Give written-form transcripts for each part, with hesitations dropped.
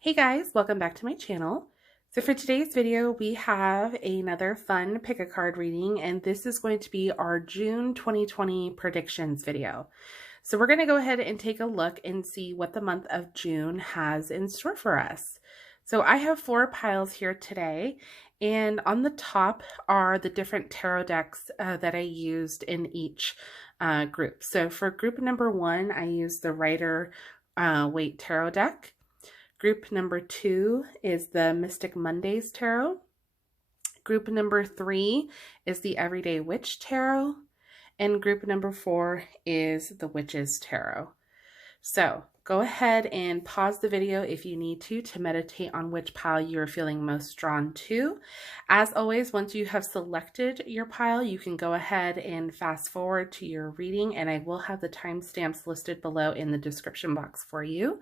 Hey guys, welcome back to my channel. So for today's video, we have another fun pick a card reading, and this is going to be our June 2020 predictions video. So we're going to go ahead and take a look and see what the month of June has in store for us. So I have 4 piles here today, and on the top are the different tarot decks that I used in each group. So for group number 1, I used the Rider-Waite Tarot deck. Group number 2 is the Mystic Mondays Tarot. Group number 3 is the Everyday Witch Tarot. And group number 4 is the Witches Tarot. So go ahead and pause the video if you need to meditate on which pile you're feeling most drawn to. As always, once you have selected your pile, you can go ahead and fast forward to your reading, and I will have the timestamps listed below in the description box for you.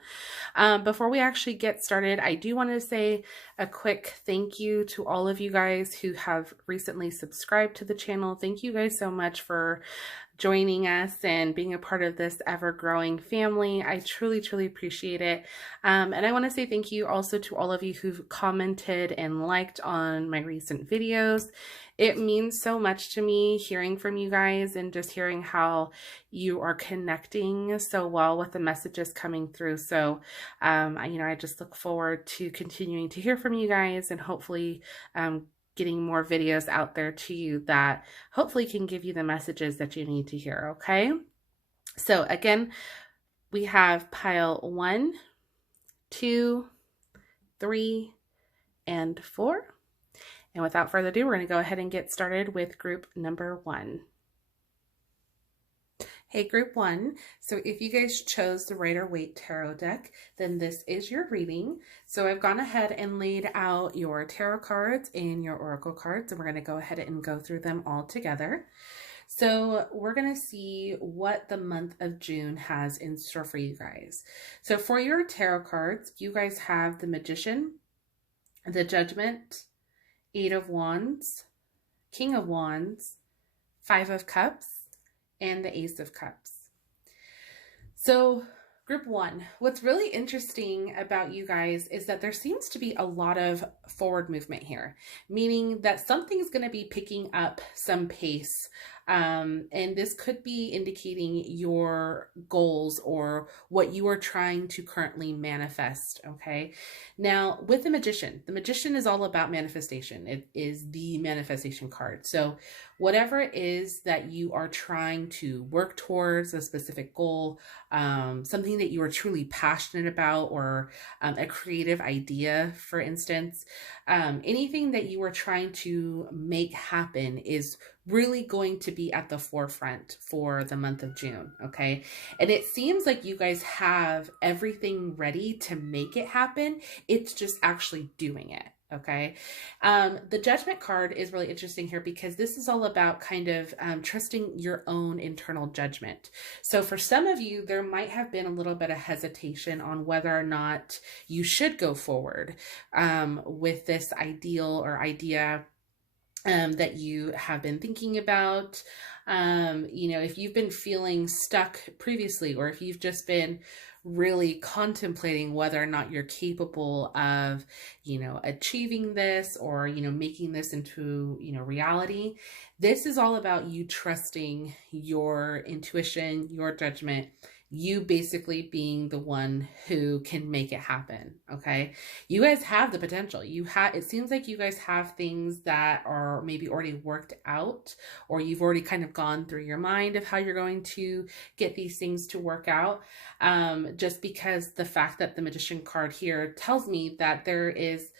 Before we actually get started, I do want to say a quick thank you to all of you guys who have recently subscribed to the channel. Thank you guys so much for joining us and being a part of this ever-growing family. I truly appreciate it. And I want to say thank you also to all of you who've commented and liked on my recent videos. It means so much to me hearing from you guys and just hearing how you are connecting so well with the messages coming through. So, I just look forward to continuing to hear from you guys and hopefully getting more videos out there to you that hopefully can give you the messages that you need to hear, okay? So again, we have pile 1, 2, 3, and 4. And without further ado, we're going to go ahead and get started with group number 1. Hey, group 1, so if you guys chose the Rider-Waite Tarot deck, then this is your reading. So I've gone ahead and laid out your tarot cards and your oracle cards, and we're going to go ahead and go through them all together. So we're going to see what the month of June has in store for you guys. So for your tarot cards, you guys have the Magician, the Judgment, 8 of Wands, King of Wands, 5 of Cups, and the Ace of Cups. So group 1, what's really interesting about you guys is that there seems to be a lot of forward movement here, meaning that something's going to be picking up some pace. And this could be indicating your goals or what you are trying to currently manifest, okay? Now, with the Magician is all about manifestation. It is the manifestation card. So whatever it is that you are trying to work towards, a specific goal, something that you are truly passionate about, or a creative idea, for instance, anything that you are trying to make happen is really going to be at the forefront for the month of June, okay? And it seems like you guys have everything ready to make it happen. It's just actually doing it, okay? The Judgment card is really interesting here because this is all about kind of trusting your own internal judgment. So for some of you, there might have been a little bit of hesitation on whether or not you should go forward with this ideal or idea that you have been thinking about. If you've been feeling stuck previously, or if you've just been really contemplating whether or not you're capable of, achieving this or, making this into, reality, this is all about you trusting your intuition, your judgment, you basically being the one who can make it happen, okay? You guys have the potential. It seems like you guys have things that are maybe already worked out, or you've already kind of gone through your mind of how you're going to get these things to work out. Just because the fact that the Magician card here tells me that there is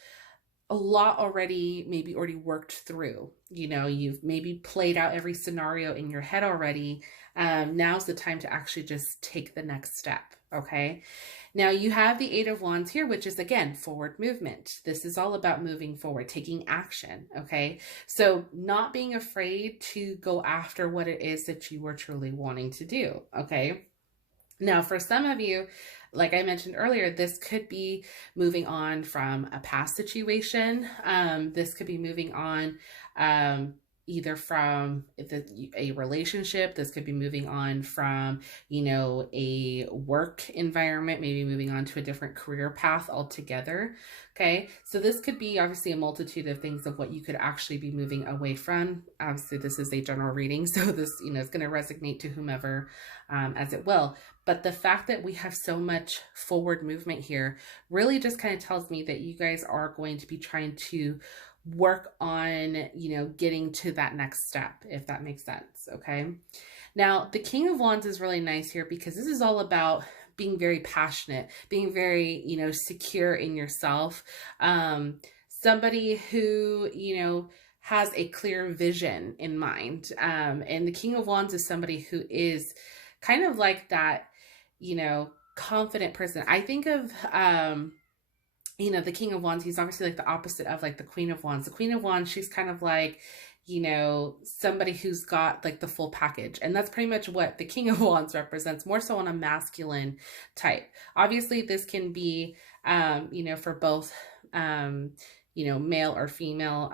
a lot maybe already worked through. You've maybe played out every scenario in your head already. Now's the time to actually just take the next step, okay? Now you have the 8 of Wands here, which is, again, forward movement. This is all about moving forward, taking action, okay? So not being afraid to go after what it is that you were truly wanting to do, okay? Now, for some of you, like I mentioned earlier, this could be moving on from a past situation. This could be moving on either from a relationship. This could be moving on from, you know, a work environment, maybe moving on to a different career path altogether. Okay, so this could be obviously a multitude of things of what you could actually be moving away from. Obviously, this is a general reading, so this, you know, is going to resonate to whomever as it will. But the fact that we have so much forward movement here really just kind of tells me that you guys are going to be trying to work on, you know, getting to that next step, if that makes sense. Okay. Now, the King of Wands is really nice here because this is all about being very passionate, being very, you know, secure in yourself. Somebody who, you know, has a clear vision in mind. And the King of Wands is somebody who is kind of like that, you know, confident person. I think of, you know, the King of Wands, he's obviously like the opposite of like the Queen of Wands. The Queen of Wands, she's kind of like, you know, somebody who's got like the full package. And that's pretty much what the King of Wands represents, more so on a masculine type. Obviously, this can be, you know, for both, you know, male or female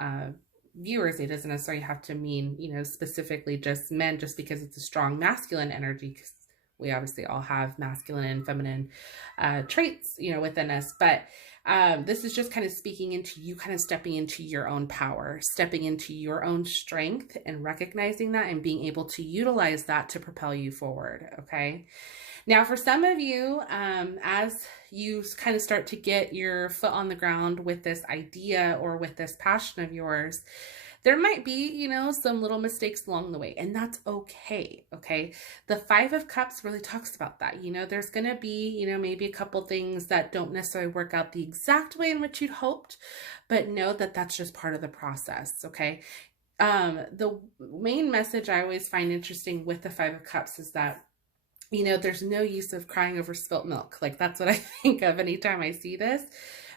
viewers. It doesn't necessarily have to mean, you know, specifically just men, just because it's a strong masculine energy, because we obviously all have masculine and feminine traits, you know, within us. But this is just kind of speaking into you, kind of stepping into your own power, stepping into your own strength and recognizing that and being able to utilize that to propel you forward. Okay. Now, for some of you, as you kind of start to get your foot on the ground with this idea or with this passion of yours, there might be, you know, some little mistakes along the way, and that's okay. Okay. The Five of Cups really talks about that. You know, there's going to be, you know, maybe a couple things that don't necessarily work out the exact way in which you'd hoped, but know that that's just part of the process. Okay. The main message I always find interesting with the Five of Cups is that, you know, there's no use of crying over spilt milk. Like, that's what I think of anytime I see this.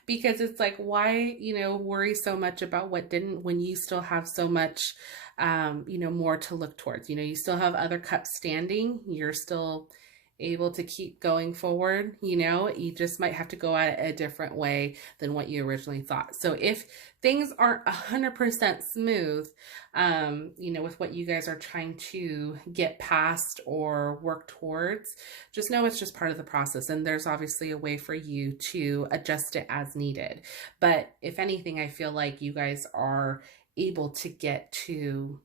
Because it's like, why, you know, worry so much about what didn't when you still have so much, you know, more to look towards. You know, you still have other cups standing. You're still able to keep going forward. You know, you just might have to go at it a different way than what you originally thought. So if things aren't 100% smooth, you know, with what you guys are trying to get past or work towards, just know it's just part of the process. And there's obviously a way for you to adjust it as needed. But if anything, I feel like you guys are able to get to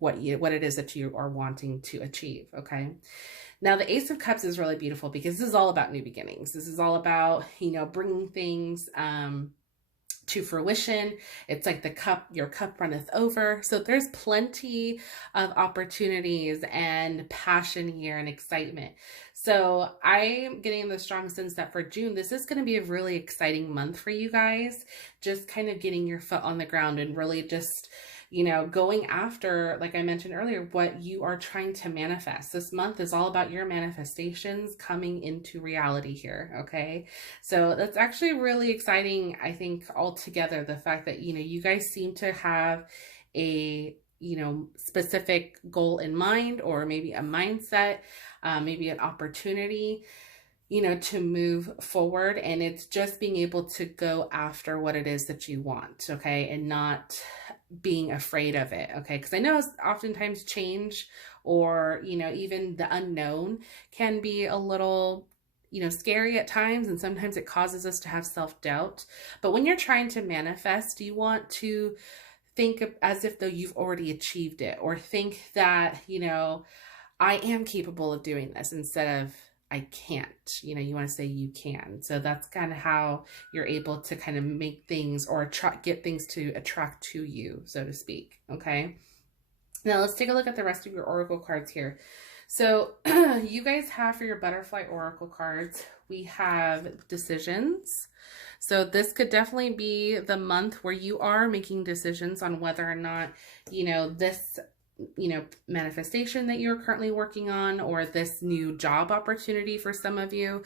what it is that you are wanting to achieve. Okay. Now, the Ace of Cups is really beautiful because this is all about new beginnings. This is all about, you know, bringing things to fruition. It's like your cup runneth over. So there's plenty of opportunities and passion here and excitement. So I'm getting the strong sense that for June, this is going to be a really exciting month for you guys. Just kind of getting your foot on the ground and really just, you know, going after, like I mentioned earlier, what you are trying to manifest. This month is all about your manifestations coming into reality here. Okay. So that's actually really exciting. I think altogether, the fact that, you know, you guys seem to have a, you know, specific goal in mind, or maybe a mindset, maybe an opportunity, you know, to move forward. And it's just being able to go after what it is that you want. Okay. And not being afraid of it. Okay. Because I know oftentimes change, or, you know, even the unknown can be a little, you know, scary at times. And sometimes it causes us to have self-doubt. But when you're trying to manifest, you want to think as if though you've already achieved it, or think that, you know, I am capable of doing this instead of I can't. You know, you want to say you can. So that's kind of how you're able to kind of make things, or get things to attract to you, so to speak. Okay. Now let's take a look at the rest of your oracle cards here. So you guys have, for your butterfly oracle cards, we have decisions. So this could definitely be the month where you are making decisions on whether or not, you know, this, you know, manifestation that you're currently working on, or this new job opportunity for some of you,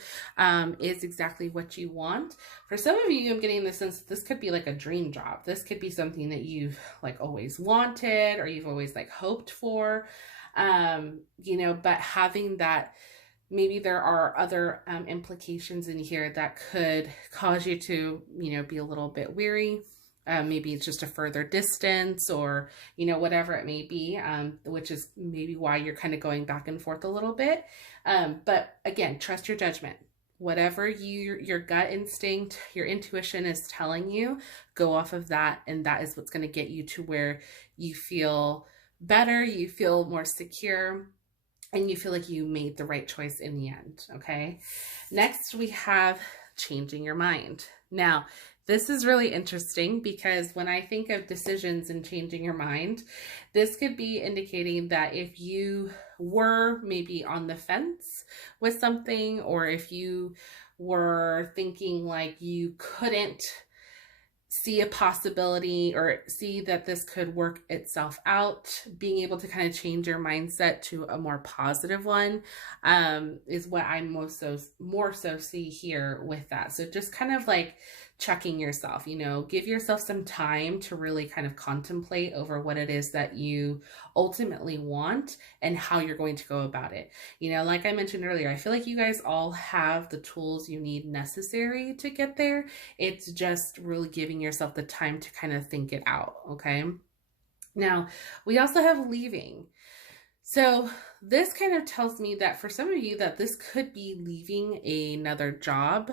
is exactly what you want. For some of you, I'm getting the sense that this could be like a dream job. This could be something that you've like always wanted, or you've always like hoped for, you know, but having that, maybe there are other implications in here that could cause you to, you know, be a little bit weary maybe it's just a further distance, or, you know, whatever it may be, which is maybe why you're kind of going back and forth a little bit. But again, trust your judgment. Whatever your gut instinct, your intuition is telling you, go off of that. And that is what's going to get you to where you feel better, you feel more secure, and you feel like you made the right choice in the end. Okay. Next, we have changing your mind. Now, this is really interesting because when I think of decisions and changing your mind, this could be indicating that if you were maybe on the fence with something, or if you were thinking like you couldn't see a possibility or see that this could work itself out, being able to kind of change your mindset to a more positive one is what I more so see here with that. So just kind of like checking yourself, you know, give yourself some time to really kind of contemplate over what it is that you ultimately want and how you're going to go about it. You know, like I mentioned earlier, I feel like you guys all have the tools you need necessary to get there. It's just really giving yourself the time to kind of think it out. Okay. Now, we also have leaving. So this kind of tells me that for some of you that this could be leaving another job,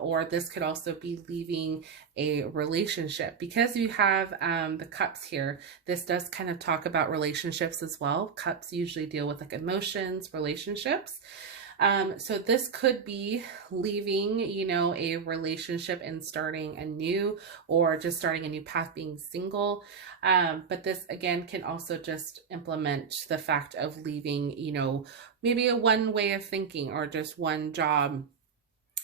or this could also be leaving a relationship, because you have the cups here. This does kind of talk about relationships as well. Cups usually deal with like emotions, relationships. So this could be leaving, you know, a relationship and starting a new, or just starting a new path, being single. But this again can also just implement the fact of leaving, you know, maybe a one way of thinking or just one job,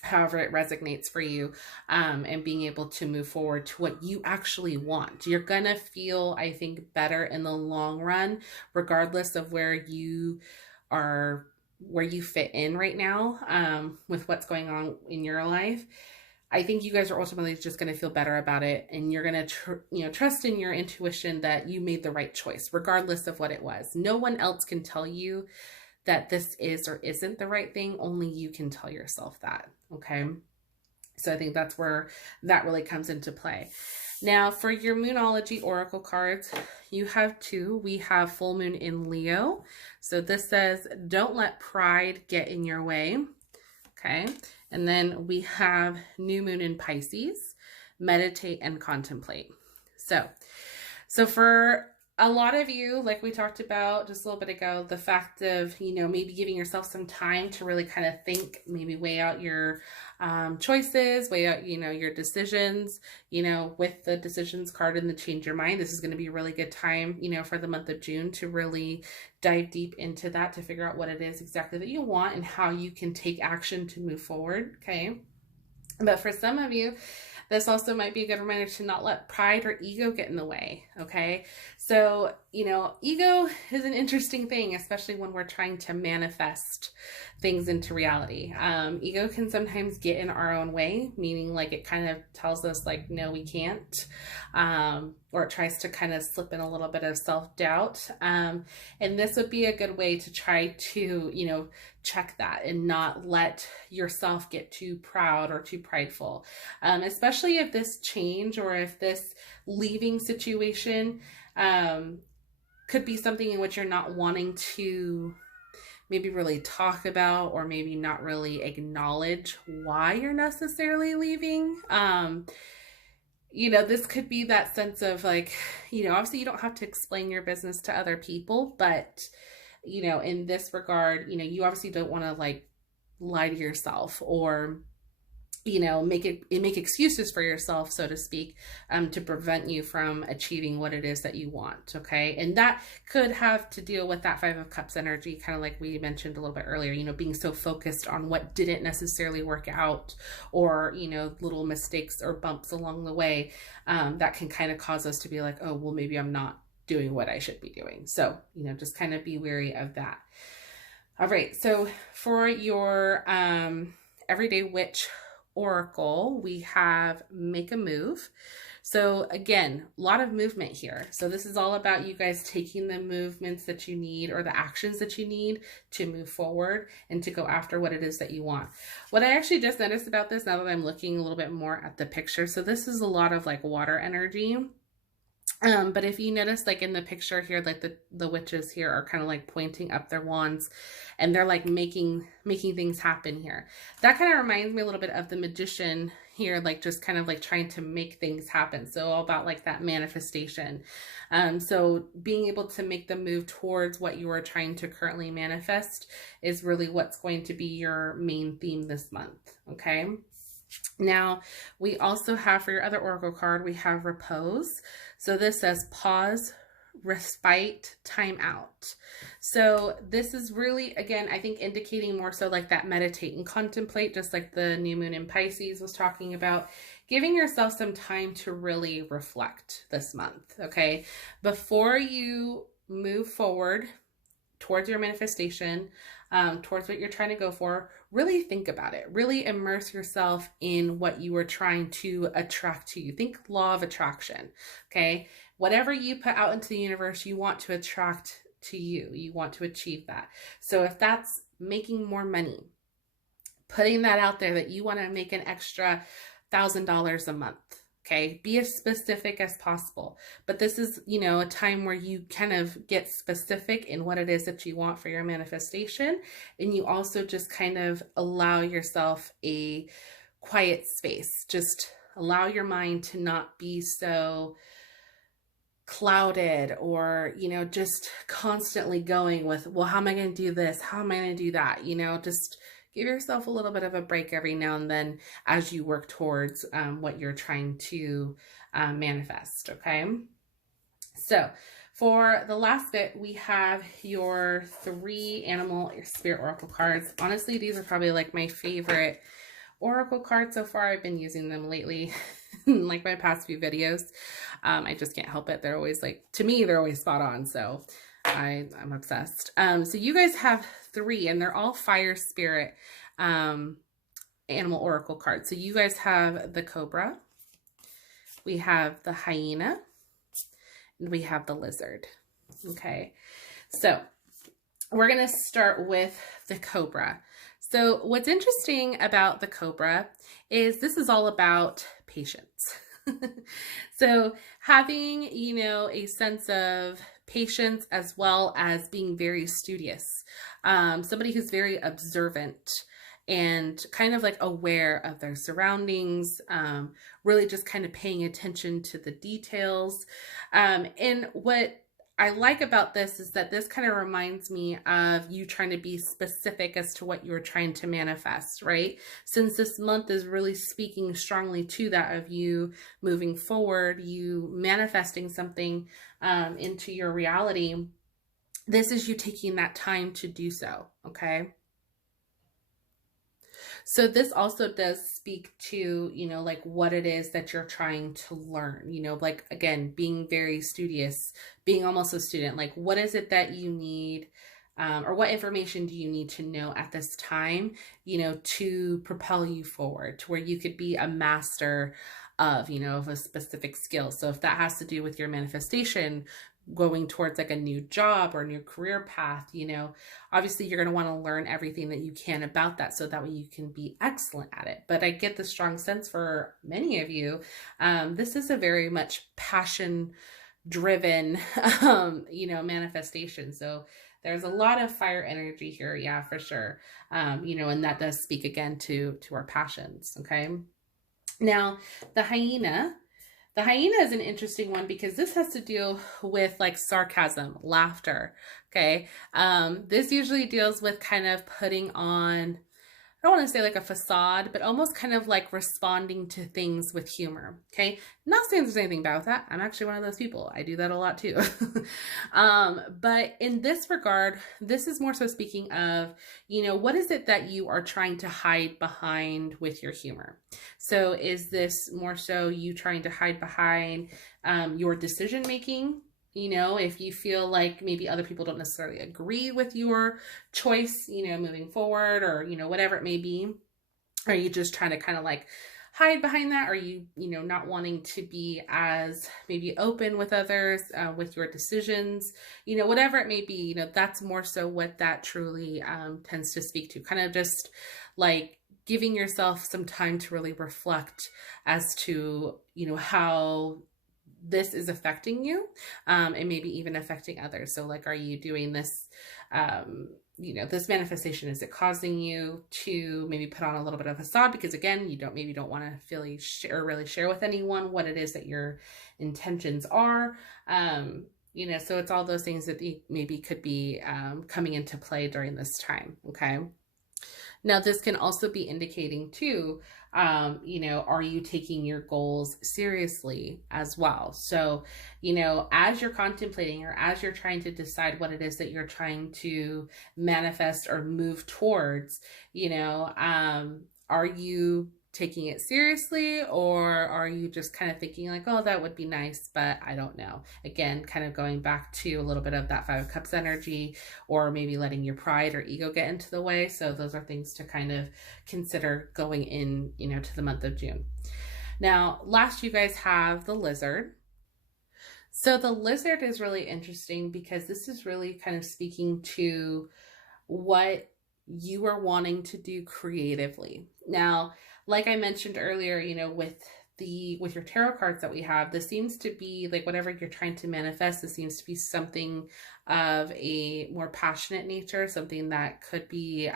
however it resonates for you, and being able to move forward to what you actually want. You're gonna feel, I think, better in the long run, regardless of where you are, where you fit in right now, with what's going on in your life. I think you guys are ultimately just going to feel better about it, and you're going to trust in your intuition that you made the right choice, regardless of what it was. No one else can tell you that this is or isn't the right thing. Only you can tell yourself that. Okay. So I think that's where that really comes into play. Now, for your Moonology Oracle cards, you have two. We have full moon in Leo. So this says, don't let pride get in your way. Okay. And then we have new moon in Pisces, meditate and contemplate. So for a lot of you, like we talked about just a little bit ago, the fact of, you know, maybe giving yourself some time to really kind of think, maybe weigh out your choices, weigh out, you know, your decisions, you know, with the decisions card and the change your mind. This is going to be a really good time, you know, for the month of June to really dive deep into that, to figure out what it is exactly that you want and how you can take action to move forward. Okay. But for some of you, this also might be a good reminder to not let pride or ego get in the way, okay? So, you know, ego is an interesting thing, especially when we're trying to manifest things into reality. Ego can sometimes get in our own way, meaning like it kind of tells us like, no, we can't, or it tries to kind of slip in a little bit of self-doubt. And this would be a good way to try to, you know, check that and not let yourself get too proud or too prideful. Especially if this change or if this leaving situation could be something in which you're not wanting to maybe really talk about, or maybe not really acknowledge why you're necessarily leaving. You know, this could be that sense of like, you know, obviously you don't have to explain your business to other people, but, you know, in this regard, you know, you obviously don't want to like lie to yourself, or, you know, make excuses for yourself, so to speak, to prevent you from achieving what it is that you want. Okay. And that could have to deal with that Five of Cups energy, kind of like we mentioned a little bit earlier, you know, being so focused on what didn't necessarily work out, or, you know, little mistakes or bumps along the way, that can kind of cause us to be like, oh, well, maybe I'm not doing what I should be doing. So, you know, just kind of be wary of that. All right. So for your, everyday witch oracle, we have make a move. So again, a lot of movement here. So this is all about you guys taking the movements that you need or the actions that you need to move forward and to go after what it is that you want. What I actually just noticed about this, now that I'm looking a little bit more at the picture, so this is a lot of like water energy. But if you notice, like in the picture here, like the witches here are kind of like pointing up their wands and they're like making things happen here. That kind of reminds me a little bit of the magician here, like just kind of like trying to make things happen. So all about like that manifestation. So being able to make the move towards what you are trying to currently manifest is really what's going to be your main theme this month. Okay. Now, we also have, for your other oracle card, we have repose. So this says pause, respite, time out. So this is really, again, I think indicating more so like that meditate and contemplate, just like the new moon in Pisces was talking about, giving yourself some time to really reflect this month, okay? Before you move forward towards your manifestation, towards what you're trying to go for, really think about it. Really immerse yourself in what you are trying to attract to you. Think law of attraction, okay? Whatever you put out into the universe, you want to attract to you. You want to achieve that. So if that's making more money, putting that out there that you want to make an extra $1,000 a month, okay? Be as specific as possible. But this is, you know, a time where you kind of get specific in what it is that you want for your manifestation. And you also just kind of allow yourself a quiet space. Just allow your mind to not be so clouded or, you know, just constantly going with, well, how am I going to do this? How am I going to do that? You know, just give yourself a little bit of a break every now and then as you work towards what you're trying to manifest, okay? So for the last bit, we have your 3 animal spirit oracle cards. Honestly, these are probably like my favorite oracle cards so far. I've been using them lately, like my past few videos. I just can't help it. They're always like, to me, they're always spot on. So I'm obsessed. So you guys have 3 and they're all fire spirit animal oracle cards. So you guys have the cobra, we have the hyena, and we have the lizard. Okay. So we're going to start with the cobra. So what's interesting about the cobra is this is all about patience. So having, you know, a sense of patience as well as being very studious. Somebody who's very observant and kind of like aware of their surroundings, really just kind of paying attention to the details. And what I like about this is that this kind of reminds me of you trying to be specific as to what you're trying to manifest, right? Since this month is really speaking strongly to that of you moving forward, you manifesting something into your reality. This is you taking that time to do so, okay? So this also does speak to, you know, like what it is that you're trying to learn, you know, like, again, being very studious, being almost a student, like what is it that you need, or what information do you need to know at this time, you know, to propel you forward to where you could be a master of, you know, of a specific skill. So if that has to do with your manifestation, going towards like a new job or a new career path, you know, obviously you're going to want to learn everything that you can about that so that way you can be excellent at it. But I get the strong sense for many of you, this is a very much passion driven, you know, manifestation. So there's a lot of fire energy here. Yeah, for sure. You know, and that does speak again to our passions. Okay. Now the hyena is an interesting one because this has to deal with like sarcasm, laughter, okay? This usually deals with kind of putting on, I don't want to say like a facade, but almost kind of like responding to things with humor, okay? Not saying there's anything bad with that. I'm actually one of those people. I do that a lot too. But in this regard, this is more so speaking of, you know, what is it that you are trying to hide behind with your humor? So is this more so you trying to hide behind your decision making? You know, if you feel like maybe other people don't necessarily agree with your choice, you know, moving forward or, you know, whatever it may be. Are you just trying to kind of like hide behind that? Are you, not wanting to be as maybe open with others, with your decisions, whatever it may be, that's more so what that truly tends to speak to. Kind of just like giving yourself some time to really reflect as to, how this is affecting you, and maybe even affecting others. So like, are you doing this, this manifestation, is it causing you to maybe put on a little bit of a facade because again, you don't want to really share with anyone what it is that your intentions are. So it's all those things that maybe could be coming into play during this time. Okay. Now, this can also be indicating too, are you taking your goals seriously as well? So, as you're contemplating or as you're trying to decide what it is that you're trying to manifest or move towards, are you taking it seriously, or are you just kind of thinking like, oh, that would be nice, but I don't know. Again, kind of going back to a little bit of that Five of Cups energy, or maybe letting your pride or ego get into the way. So those are things to kind of consider going in, to the month of June. Now, last, you guys have the Lizard. So the Lizard is really interesting because this is really kind of speaking to what you are wanting to do creatively. Now, like I mentioned earlier, with your tarot cards that we have, this seems to be like whatever you're trying to manifest, this seems to be something of a more passionate nature, something that could be,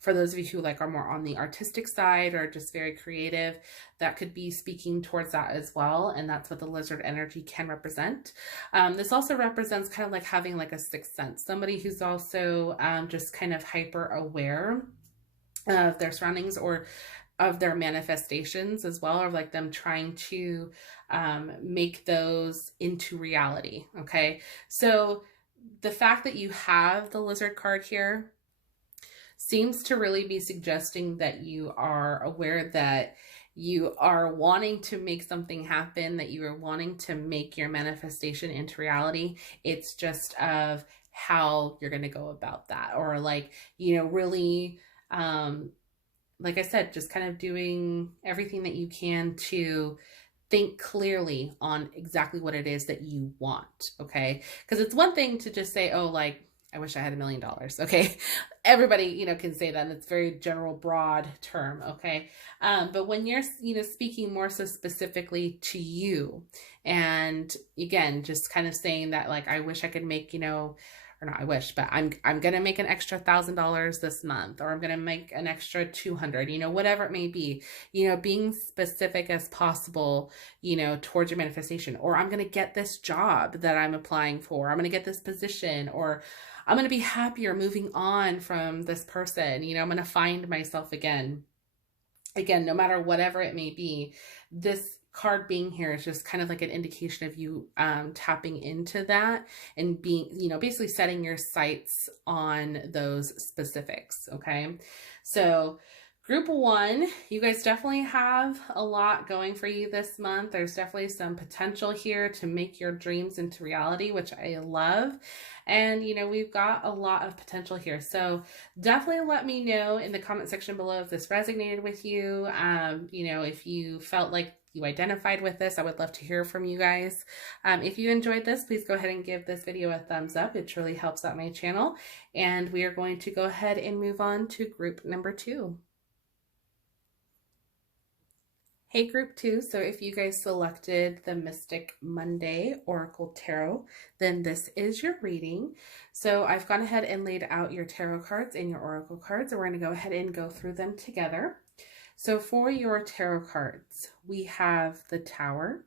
for those of you who like are more on the artistic side or just very creative, that could be speaking towards that as well. And that's what the Lizard energy can represent. This also represents kind of like having like a sixth sense, somebody who's also just kind of hyper aware of their surroundings or of their manifestations as well, or like them trying to make those into reality. Okay. So the fact that you have the Lizard card here seems to really be suggesting that you are aware that you are wanting to make something happen, that you are wanting to make your manifestation into reality. It's just of how you're going to go about that, or like, really, like I said, just kind of doing everything that you can to think clearly on exactly what it is that you want. Okay. Because it's one thing to just say, oh, like, I wish I had $1 million. Okay. Everybody, can say that. And it's very general, broad term. Okay. But when you're, speaking more so specifically to you, and again, just kind of saying that, like, I wish I could make, or not I wish, but I'm going to make an extra $1,000 this month, or I'm going to make an extra 200, whatever it may be, being specific as possible, towards your manifestation, or I'm going to get this job that I'm applying for. I'm going to get this position, or I'm going to be happier moving on from this person. I'm going to find myself again, no matter whatever it may be. This card being here is just kind of like an indication of you tapping into that and being, basically setting your sights on those specifics. Okay. So group 1, you guys definitely have a lot going for you this month. There's definitely some potential here to make your dreams into reality, which I love. And, we've got a lot of potential here. So definitely let me know in the comment section below if this resonated with you. If you felt like you identified with this, I would love to hear from you guys. If you enjoyed this, please go ahead and give this video a thumbs up. It truly helps out my channel. And we are going to go ahead and move on to group number 2. Hey, group 2. So if you guys selected the Mystic Monday Oracle Tarot, then this is your reading. So I've gone ahead and laid out your tarot cards and your oracle cards, and we're going to go ahead and go through them together. So for your tarot cards, we have the Tower,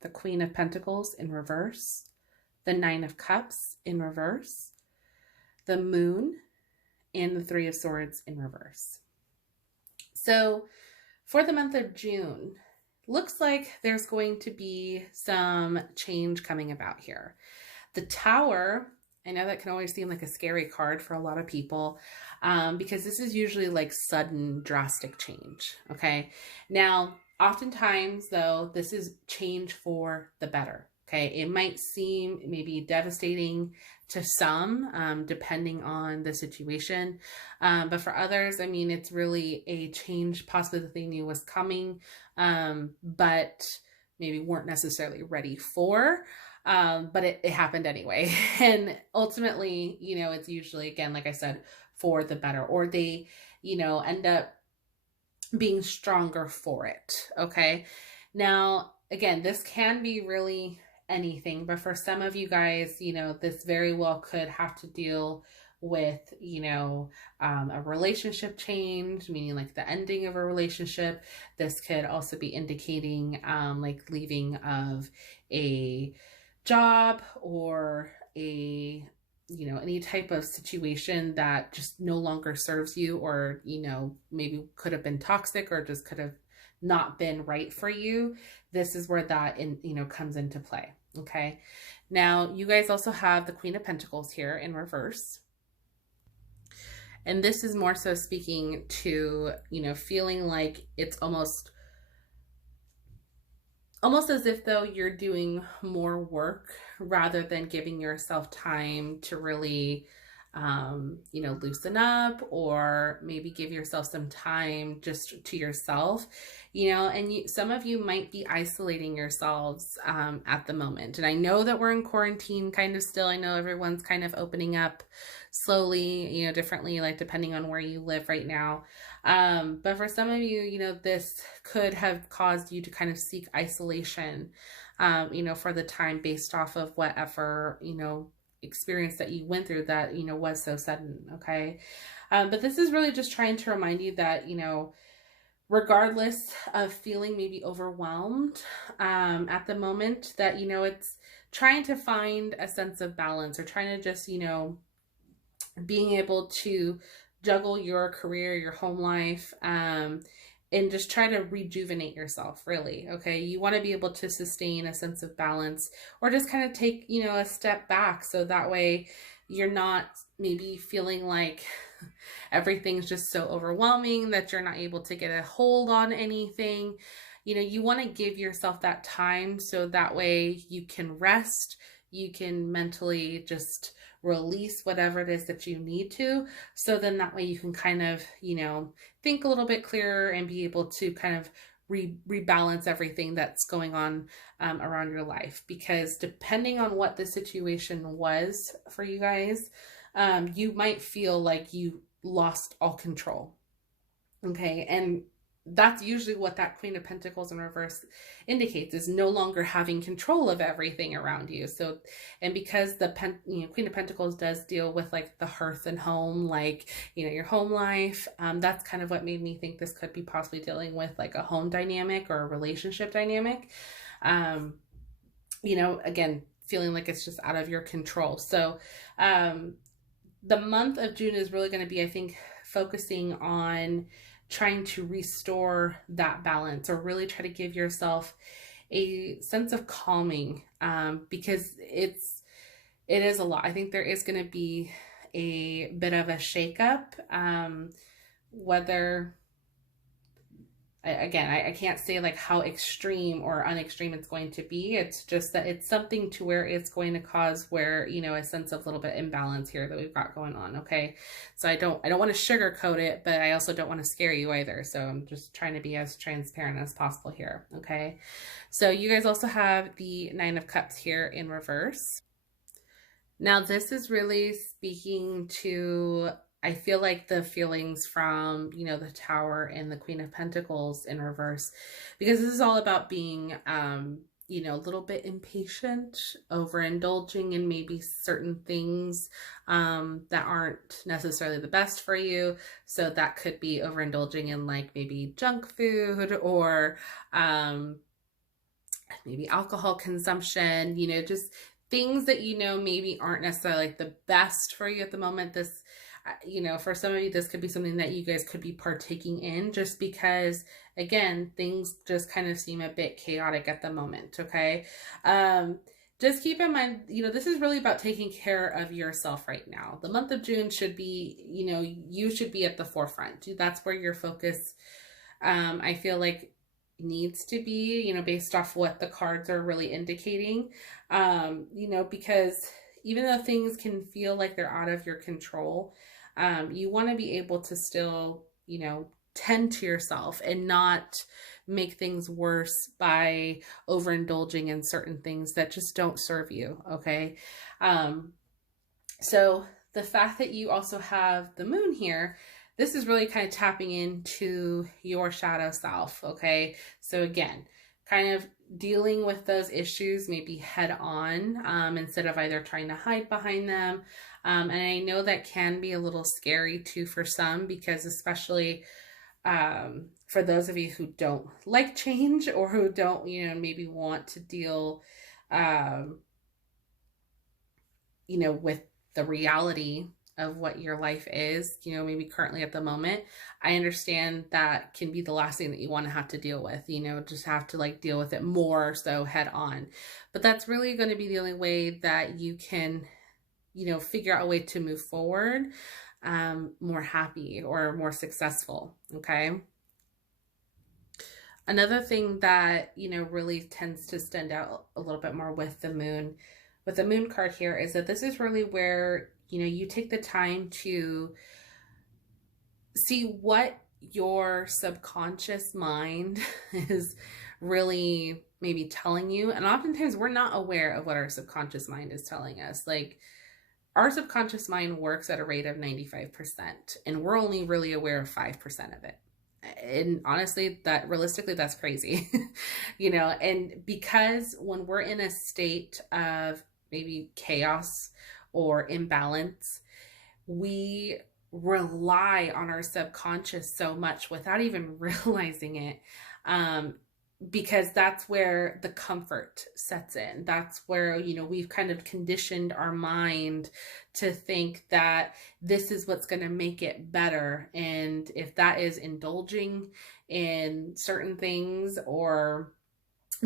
the Queen of Pentacles in reverse, the Nine of Cups in reverse, the Moon, and the Three of Swords in reverse. So for the month of June, looks like there's going to be some change coming about here. The Tower, I know that can always seem like a scary card for a lot of people, because this is usually like sudden, drastic change. Okay. Now, oftentimes though, this is change for the better. Okay. It might seem maybe devastating to some, depending on the situation. But for others, I mean, it's really a change possibly that they knew was coming, but maybe weren't necessarily ready for. But it happened anyway. And ultimately, you know, it's usually, again, like I said, for the better, or they, you know, end up being stronger for it. Okay. Now, again, this can be really anything, but for some of you guys, you know, this very well could have to deal with, you know, a relationship change, meaning like the ending of a relationship. This could also be indicating like leaving of a job, or a, you know, any type of situation that just no longer serves you, or, you know, maybe could have been toxic, or just could have not been right for you. This is where that, you know, comes into play. Okay. Now you guys also have the Queen of Pentacles here in reverse. And this is more so speaking to, you know, feeling like it's almost as if though you're doing more work rather than giving yourself time to really, you know, loosen up, or maybe give yourself some time just to yourself, you know. And some of you might be isolating yourselves at the moment. And I know that we're in quarantine kind of still. I know everyone's kind of opening up slowly, you know, differently, like depending on where you live right now. But for some of you, you know, this could have caused you to kind of seek isolation, you know, for the time, based off of whatever, you know, experience that you went through that, you know, was so sudden. Okay. But this is really just trying to remind you that, you know, regardless of feeling maybe overwhelmed at the moment, that, you know, it's trying to find a sense of balance, or trying to just, you know, being able to juggle your career, your home life, and just try to rejuvenate yourself, really. Okay. You want to be able to sustain a sense of balance, or just kind of take, you know, a step back. So that way you're not maybe feeling like everything's just so overwhelming that you're not able to get a hold on anything. You know, you want to give yourself that time, so that way you can rest, you can mentally just release whatever it is that you need to. So then that way you can kind of, you know, think a little bit clearer, and be able to kind of rebalance everything that's going on around your life. Because depending on what the situation was for you guys, you might feel like you lost all control. Okay. And that's usually what that Queen of Pentacles in reverse indicates, is no longer having control of everything around you. So, and because the Queen of Pentacles does deal with like the hearth and home, like, you know, your home life, that's kind of what made me think this could be possibly dealing with like a home dynamic or a relationship dynamic. You know, again, feeling like it's just out of your control. So, the month of June is really going to be, I think, focusing on trying to restore that balance, or really try to give yourself a sense of calming, because it is a lot. I think there is going to be a bit of a shakeup, whether, again, I can't say like how extreme or unextreme it's going to be. It's just that it's something to where it's going to cause, where, you know, a sense of a little bit imbalance here that we've got going on. Okay. So I don't want to sugarcoat it, but I also don't want to scare you either. So I'm just trying to be as transparent as possible here. Okay. So you guys also have the Nine of Cups here in reverse. Now this is really speaking to, I feel like, the feelings from, you know, the Tower and the Queen of Pentacles in reverse, because this is all about being, you know, a little bit impatient, overindulging in maybe certain things that aren't necessarily the best for you. So that could be overindulging in like maybe junk food, or maybe alcohol consumption, you know, just things that, you know, maybe aren't necessarily like the best for you at the moment. This, you know, for some of you, this could be something that you guys could be partaking in, just because, again, things just kind of seem a bit chaotic at the moment. Okay. Just keep in mind, you know, this is really about taking care of yourself right now. The month of June should be, you know, you should be at the forefront. That's where your focus, I feel like, needs to be, you know, based off what the cards are really indicating. You know, because even though things can feel like they're out of your control, you want to be able to still, you know, tend to yourself and not make things worse by overindulging in certain things that just don't serve you. Okay. So the fact that you also have the moon here, this is really kind of tapping into your shadow self. Okay. So again, kind of dealing with those issues maybe head on, instead of either trying to hide behind them. And I know that can be a little scary too for some, because especially for those of you who don't like change, or who don't, you know, maybe want to deal, you know, with the reality of what your life is, you know, maybe currently at the moment, I understand that can be the last thing that you want to have to deal with, you know, just have to like deal with it more so head on. But that's really going to be the only way that you can, you know, figure out a way to move forward, more happy or more successful. Okay. Another thing that, you know, really tends to stand out a little bit more with the moon card here is that this is really where, you know, you take the time to see what your subconscious mind is really maybe telling you. And oftentimes we're not aware of what our subconscious mind is telling us. Like, our subconscious mind works at a rate of 95%, and we're only really aware of 5% of it. And honestly, that realistically, that's crazy, you know, and because when we're in a state of maybe chaos or imbalance, we rely on our subconscious so much without even realizing it, because that's where the comfort sets in. That's where, you know, we've kind of conditioned our mind to think that this is what's going to make it better. And if that is indulging in certain things, or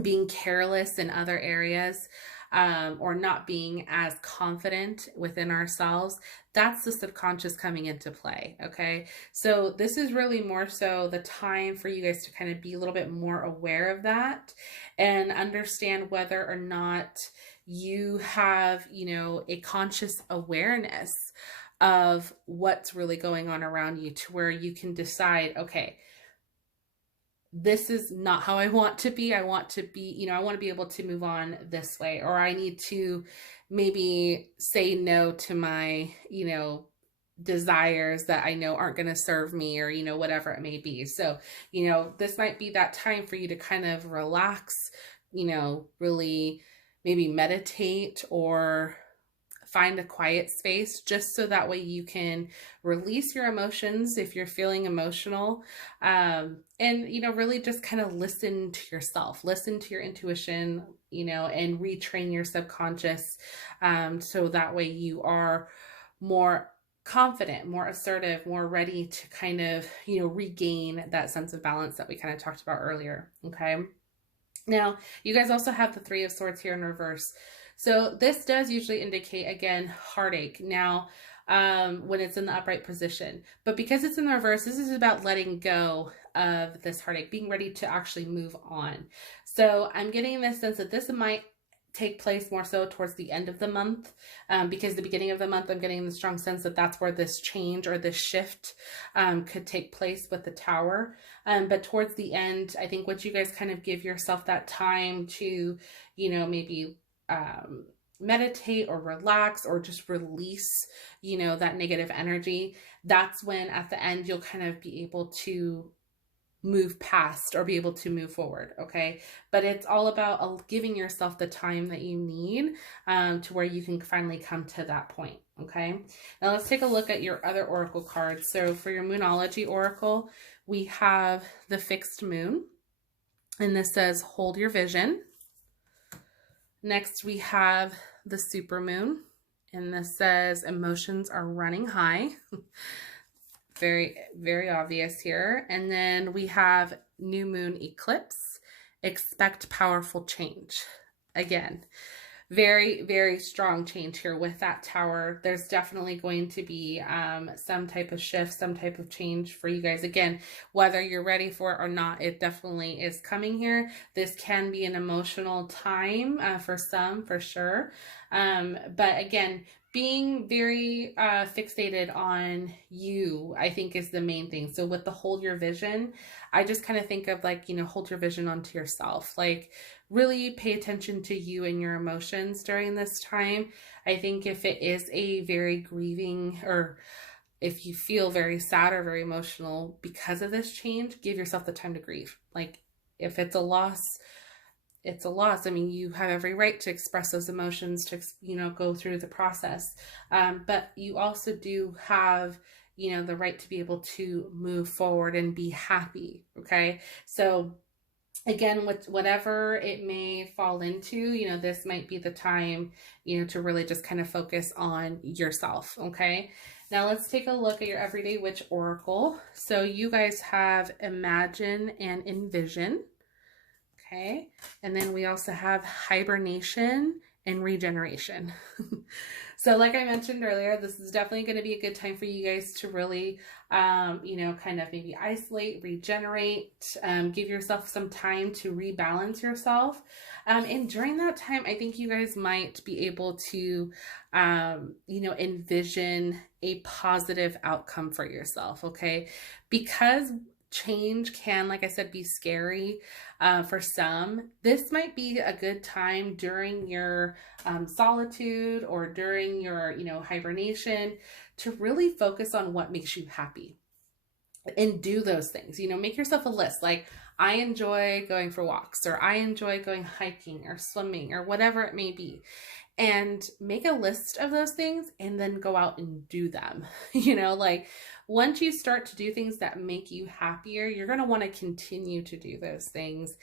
being careless in other areas, or not being as confident within ourselves, that's the subconscious coming into play. Okay. So this is really more so the time for you guys to kind of be a little bit more aware of that and understand whether or not you have, you know, a conscious awareness of what's really going on around you, to where you can decide, okay, this is not how I want to be. I want to be, you know, I want to be able to move on this way, or I need to maybe say no to my, you know, desires that I know aren't going to serve me, or, you know, whatever it may be. So, you know, this might be that time for you to kind of relax, you know, really maybe meditate or find a quiet space, just so that way you can release your emotions if you're feeling emotional, and, you know, really just kind of listen to yourself, listen to your intuition, you know, and retrain your subconscious, so that way you are more confident, more assertive, more ready to kind of, you know, regain that sense of balance that we kind of talked about earlier. Okay. Now, you guys also have the Three of Swords here in reverse. So this does usually indicate, again, heartache. Now, when it's in the upright position, but because it's in the reverse, this is about letting go of this heartache, being ready to actually move on. So I'm getting this sense that this might take place more so towards the end of the month, because the beginning of the month, I'm getting the strong sense that that's where this change or this shift could take place with the Tower. But towards the end, I think once you guys kind of give yourself that time to, you know, maybe meditate or relax or just release, you know, that negative energy, that's when at the end you'll kind of be able to move past or be able to move forward. Okay. But it's all about giving yourself the time that you need, to where you can finally come to that point. Okay. Now let's take a look at your other oracle cards. So for your Moonology Oracle, we have the Fixed Moon, and this says, hold your vision. Next, we have the Supermoon, and this says, emotions are running high. Very, very obvious here. And then we have New Moon Eclipse, expect powerful change. Again, very, very strong change here with that Tower. There's definitely going to be some type of shift, some type of change for you guys. Again, whether you're ready for it or not, it definitely is coming here. This can be an emotional time for some, for sure. But again, being very fixated on you, I think, is the main thing. So with the hold your vision, I just kind of think of like, you know, hold your vision onto yourself. Like, really pay attention to you and your emotions during this time. I think if it is a very grieving, or if you feel very sad or very emotional because of this change, give yourself the time to grieve. Like, if it's a loss, it's a loss. I mean, you have every right to express those emotions, to, you know, go through the process. But you also do have, you know, the right to be able to move forward and be happy. Okay. So again, with whatever it may fall into, you know, this might be the time, you know, to really just kind of focus on yourself. Okay. Now let's take a look at your Everyday Witch Oracle. So you guys have Imagine and Envision. Okay. And then we also have Hibernation and Regeneration. So like I mentioned earlier, this is definitely going to be a good time for you guys to really, you know, kind of maybe isolate, regenerate, give yourself some time to rebalance yourself. And during that time, I think you guys might be able to, you know, envision a positive outcome for yourself. Okay. Because change can, like I said, be scary for some. This might be a good time during your solitude or during your, you know, hibernation to really focus on what makes you happy and do those things. You know, make yourself a list. Like, I enjoy going for walks, or I enjoy going hiking or swimming, or whatever it may be. And make a list of those things and then go out and do them. You know, like, once you start to do things that make you happier, you're going to want to continue to do those things.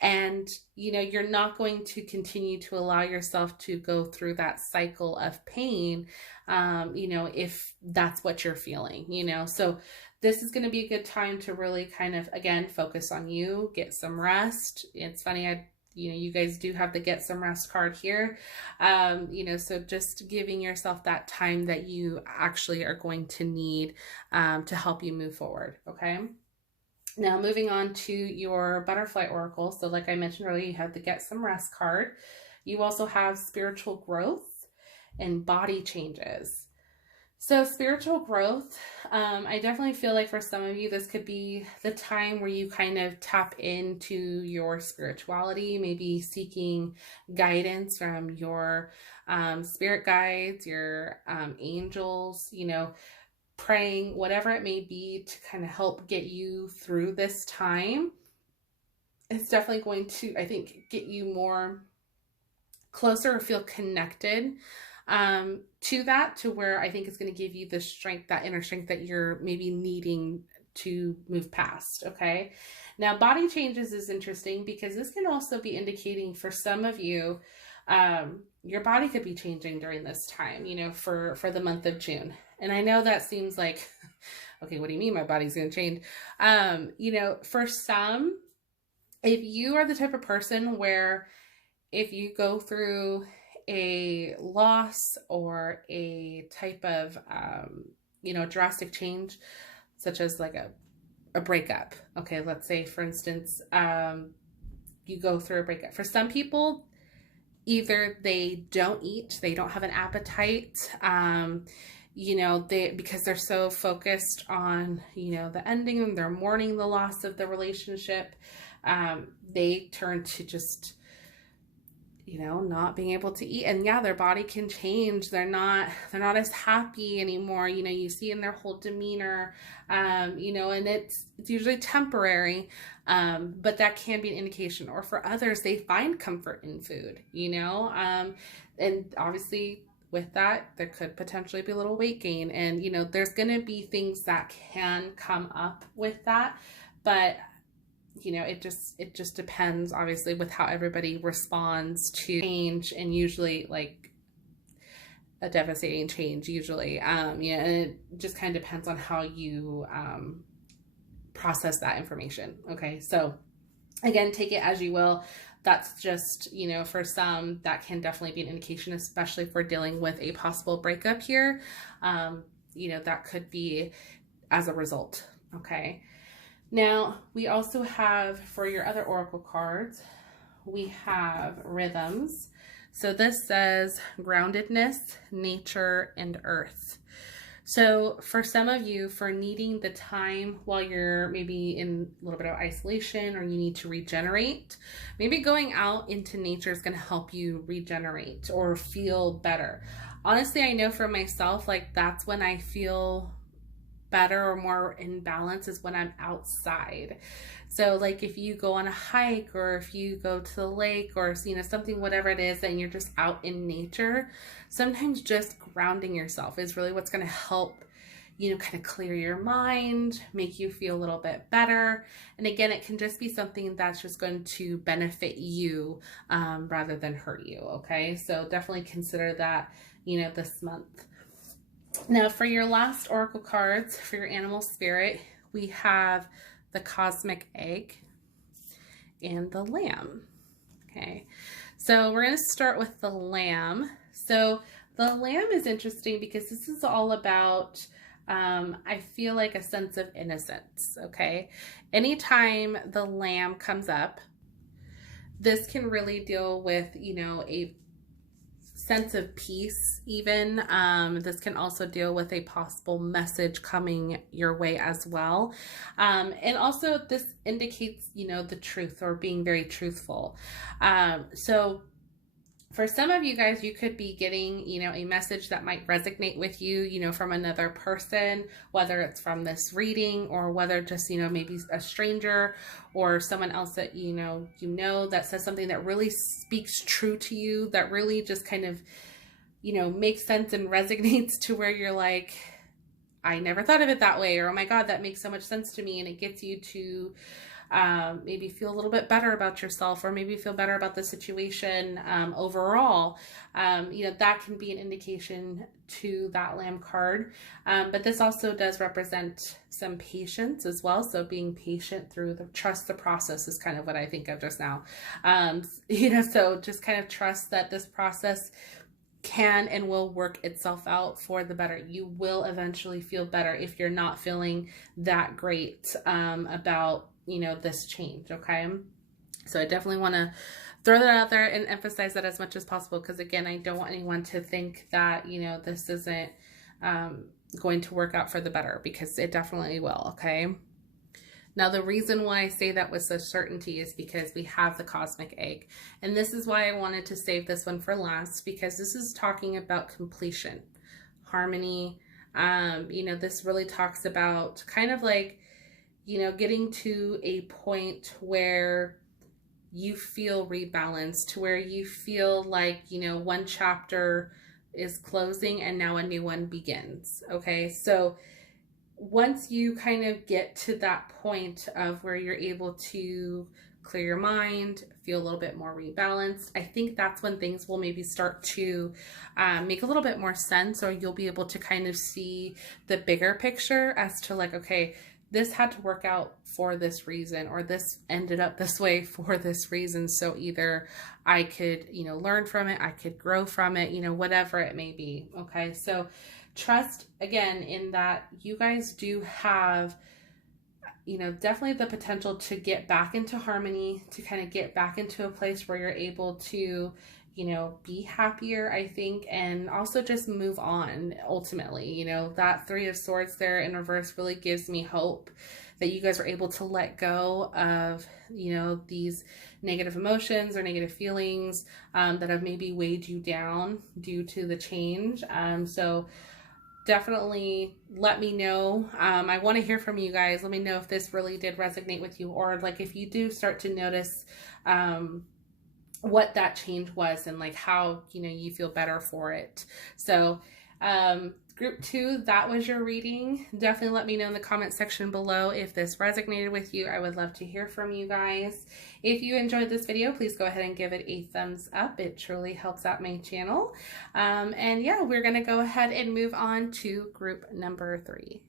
And, you know, you're not going to continue to allow yourself to go through that cycle of pain, you know, if that's what you're feeling, you know. So this is going to be a good time to really kind of, again, focus on you, get some rest. It's funny, you know, you guys do have the Get Some Rest card here. You know, so just giving yourself that time that you actually are going to need to help you move forward. Okay. Now moving on to your Butterfly Oracle. So like I mentioned earlier, you have the Get Some Rest card. You also have Spiritual Growth and Body Changes. So spiritual growth, I definitely feel like for some of you, this could be the time where you kind of tap into your spirituality, maybe seeking guidance from your spirit guides, your angels, you know, praying, whatever it may be, to kind of help get you through this time. It's definitely going to, I think, get you more closer or feel connected to that, to where I think it's going to give you the strength, that inner strength that you're maybe needing to move past. Okay. Now, body changes is interesting because this can also be indicating for some of you, your body could be changing during this time, you know, for the month of June. And I know that seems like, okay, what do you mean my body's going to change? You know, for some, if you are the type of person where if you go through a loss or a type of, you know, drastic change, such as like a breakup. Okay, let's say, for instance, you go through a breakup. For some people, either they don't eat, they don't have an appetite, you know, because they're so focused on, you know, the ending, and they're mourning the loss of the relationship, they turn to just, you know, not being able to eat. And yeah, their body can change. They're not as happy anymore. You know, you see in their whole demeanor, you know, and it's usually temporary, but that can be an indication. Or for others, they find comfort in food, you know, and obviously with that, there could potentially be a little weight gain. And, you know, there's going to be things that can come up with that, but you know, it just depends, obviously, with how everybody responds to change, and usually like a devastating change, usually, yeah, and it just kind of depends on how you process that information. Okay, so Again, take it as you will. That's just, you know, for some, that can definitely be an indication, especially if we're dealing with a possible breakup here. You know, that could be as a result. Okay. Now, we also have, for your other oracle cards, we have rhythms. So this says groundedness, nature, and earth. So for some of you, for needing the time while you're maybe in a little bit of isolation or you need to regenerate, maybe going out into nature is going to help you regenerate or feel better. Honestly, I know for myself, like that's when I feel better or more in balance, is when I'm outside. So like if you go on a hike or if you go to the lake or, you know, something, whatever it is, and you're just out in nature, sometimes just grounding yourself is really what's going to help, you know, kind of clear your mind, make you feel a little bit better. And again, it can just be something that's just going to benefit you rather than hurt you. Okay. So definitely consider that, you know, this month. Now for your last oracle cards, for your animal spirit, we have the cosmic egg and the lamb. Okay, so we're going to start with the lamb. So the lamb is interesting because this is all about, I feel like, a sense of innocence. Okay, anytime the lamb comes up, this can really deal with, you know, a sense of peace even. This can also deal with a possible message coming your way as well. And also this indicates, you know, the truth or being very truthful. So for some of you guys, you could be getting, you know, a message that might resonate with you, you know, from another person, whether it's from this reading or whether just, you know, maybe a stranger or someone else that, you know, that says something that really speaks true to you, that really just kind of, you know, makes sense and resonates to where you're like, I never thought of it that way, or, oh my God, that makes so much sense to me. And it gets you to maybe feel a little bit better about yourself, or maybe feel better about the situation overall. You know, that can be an indication to that lamb card. But this also does represent some patience as well. So being patient through trust the process is kind of what I think of just now. You know, so just kind of trust that this process can and will work itself out for the better. You will eventually feel better if you're not feeling that great about, you know, this change. Okay. So I definitely want to throw that out there and emphasize that as much as possible. Because again, I don't want anyone to think that, you know, this isn't going to work out for the better, because it definitely will. Okay. Now, the reason why I say that with such certainty is because we have the cosmic egg. And this is why I wanted to save this one for last, because this is talking about completion, harmony. You know, this really talks about kind of like, you know, getting to a point where you feel rebalanced, to where you feel like, you know, one chapter is closing and now a new one begins. Okay. So once you kind of get to that point of where you're able to clear your mind, feel a little bit more rebalanced, I think that's when things will maybe start to make a little bit more sense, or you'll be able to kind of see the bigger picture as to like, okay, this had to work out for this reason, or this ended up this way for this reason. So either I could, you know, learn from it, I could grow from it, you know, whatever it may be. Okay. So trust again in that you guys do have, you know, definitely the potential to get back into harmony, to kind of get back into a place where you're able to, you know, be happier, I think, and also just move on ultimately. You know, that Three of Swords there in reverse really gives me hope that you guys are able to let go of, you know, these negative emotions or negative feelings that have maybe weighed you down due to the change. So definitely let me know. I want to hear from you guys. Let me know if this really did resonate with you, or like if you do start to notice what that change was and like how, you know, you feel better for it. So group 2, that was your reading. Definitely let me know in the comment section below if this resonated with you. I would love to hear from you guys. If you enjoyed this video, please go ahead and give it a thumbs up. It truly helps out my channel. And yeah, we're going to go ahead and move on to group number 3.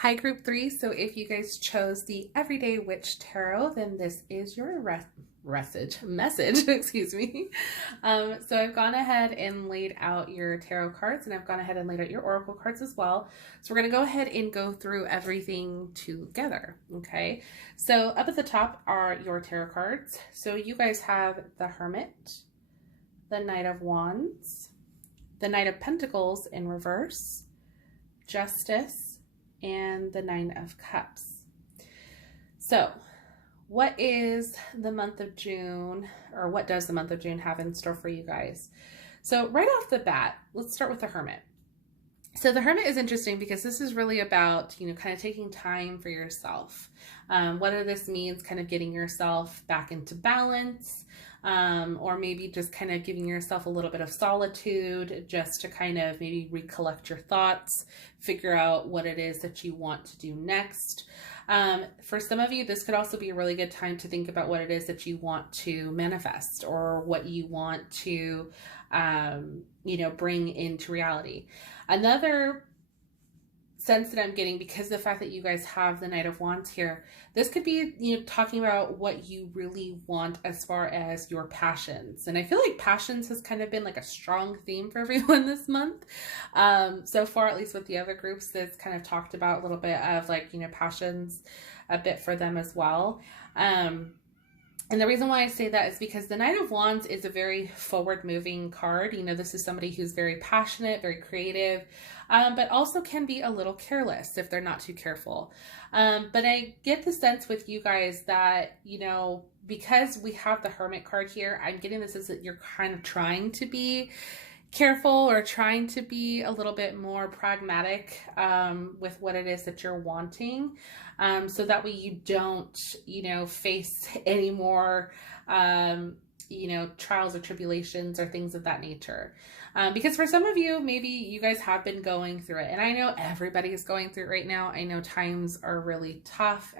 Hi, group 3. So if you guys chose the Everyday Witch Tarot, then this is your message, excuse me. So I've gone ahead and laid out your tarot cards, and I've gone ahead and laid out your oracle cards as well. So we're going to go ahead and go through everything together, okay? So up at the top are your tarot cards. So you guys have the Hermit, the Knight of Wands, the Knight of Pentacles in reverse, Justice, and the Nine of Cups. So what is the month of June, or what does the month of June have in store for you guys? So right off the bat, let's start with the Hermit. So the Hermit is interesting because this is really about, kind of taking time for yourself. Whether this means kind of getting yourself back into balance, or maybe just kind of giving yourself a little bit of solitude just to kind of maybe recollect your thoughts, figure out what it is that you want to do next. For some of you, this could also be a really good time to think about what it is that you want to manifest, or what you want to, bring into reality. Another sense that I'm getting, because of the fact that you guys have the Knight of Wands here, this could be, talking about what you really want as far as your passions. And I feel like passions has kind of been like a strong theme for everyone this month. So far, at least with the other groups, that's kind of talked about a little bit of like, passions a bit for them as well. And the reason why I say that is because the Knight of Wands is a very forward-moving card. This is somebody who's very passionate, very creative, but also can be a little careless if they're not too careful. But I get the sense with you guys that, because we have the Hermit card here, I'm getting the sense that you're kind of trying to be careful, or trying to be a little bit more pragmatic with what it is that you're wanting, so that way you don't, face any more, trials or tribulations or things of that nature. Because for some of you, maybe you guys have been going through it, and I know everybody is going through it right now. I know times are really tough.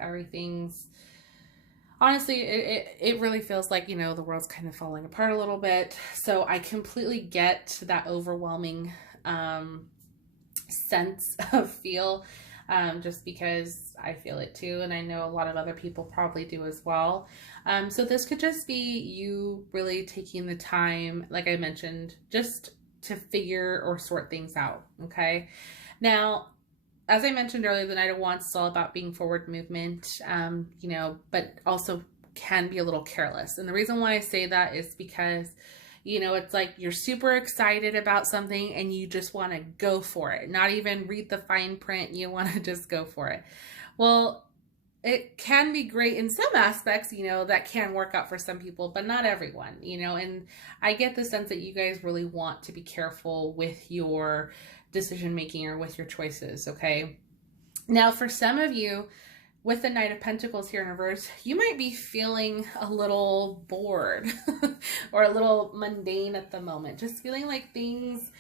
Honestly, it really feels like, the world's kind of falling apart a little bit. So I completely get that overwhelming sense of feel, just because I feel it too. And I know a lot of other people probably do as well. So this could just be you really taking the time, like I mentioned, just to figure or sort things out, okay? Now, as I mentioned earlier, the Knight of Wands is all about being forward movement, but also can be a little careless. And the reason why I say that is because, it's like you're super excited about something and you just want to go for it. Not even read the fine print. You want to just go for it. Well, it can be great in some aspects, that can work out for some people, but not everyone, and I get the sense that you guys really want to be careful with your decision making or with your choices, okay? Now, for some of you, with the Knight of Pentacles here in reverse, you might be feeling a little bored or a little mundane at the moment, just feeling like things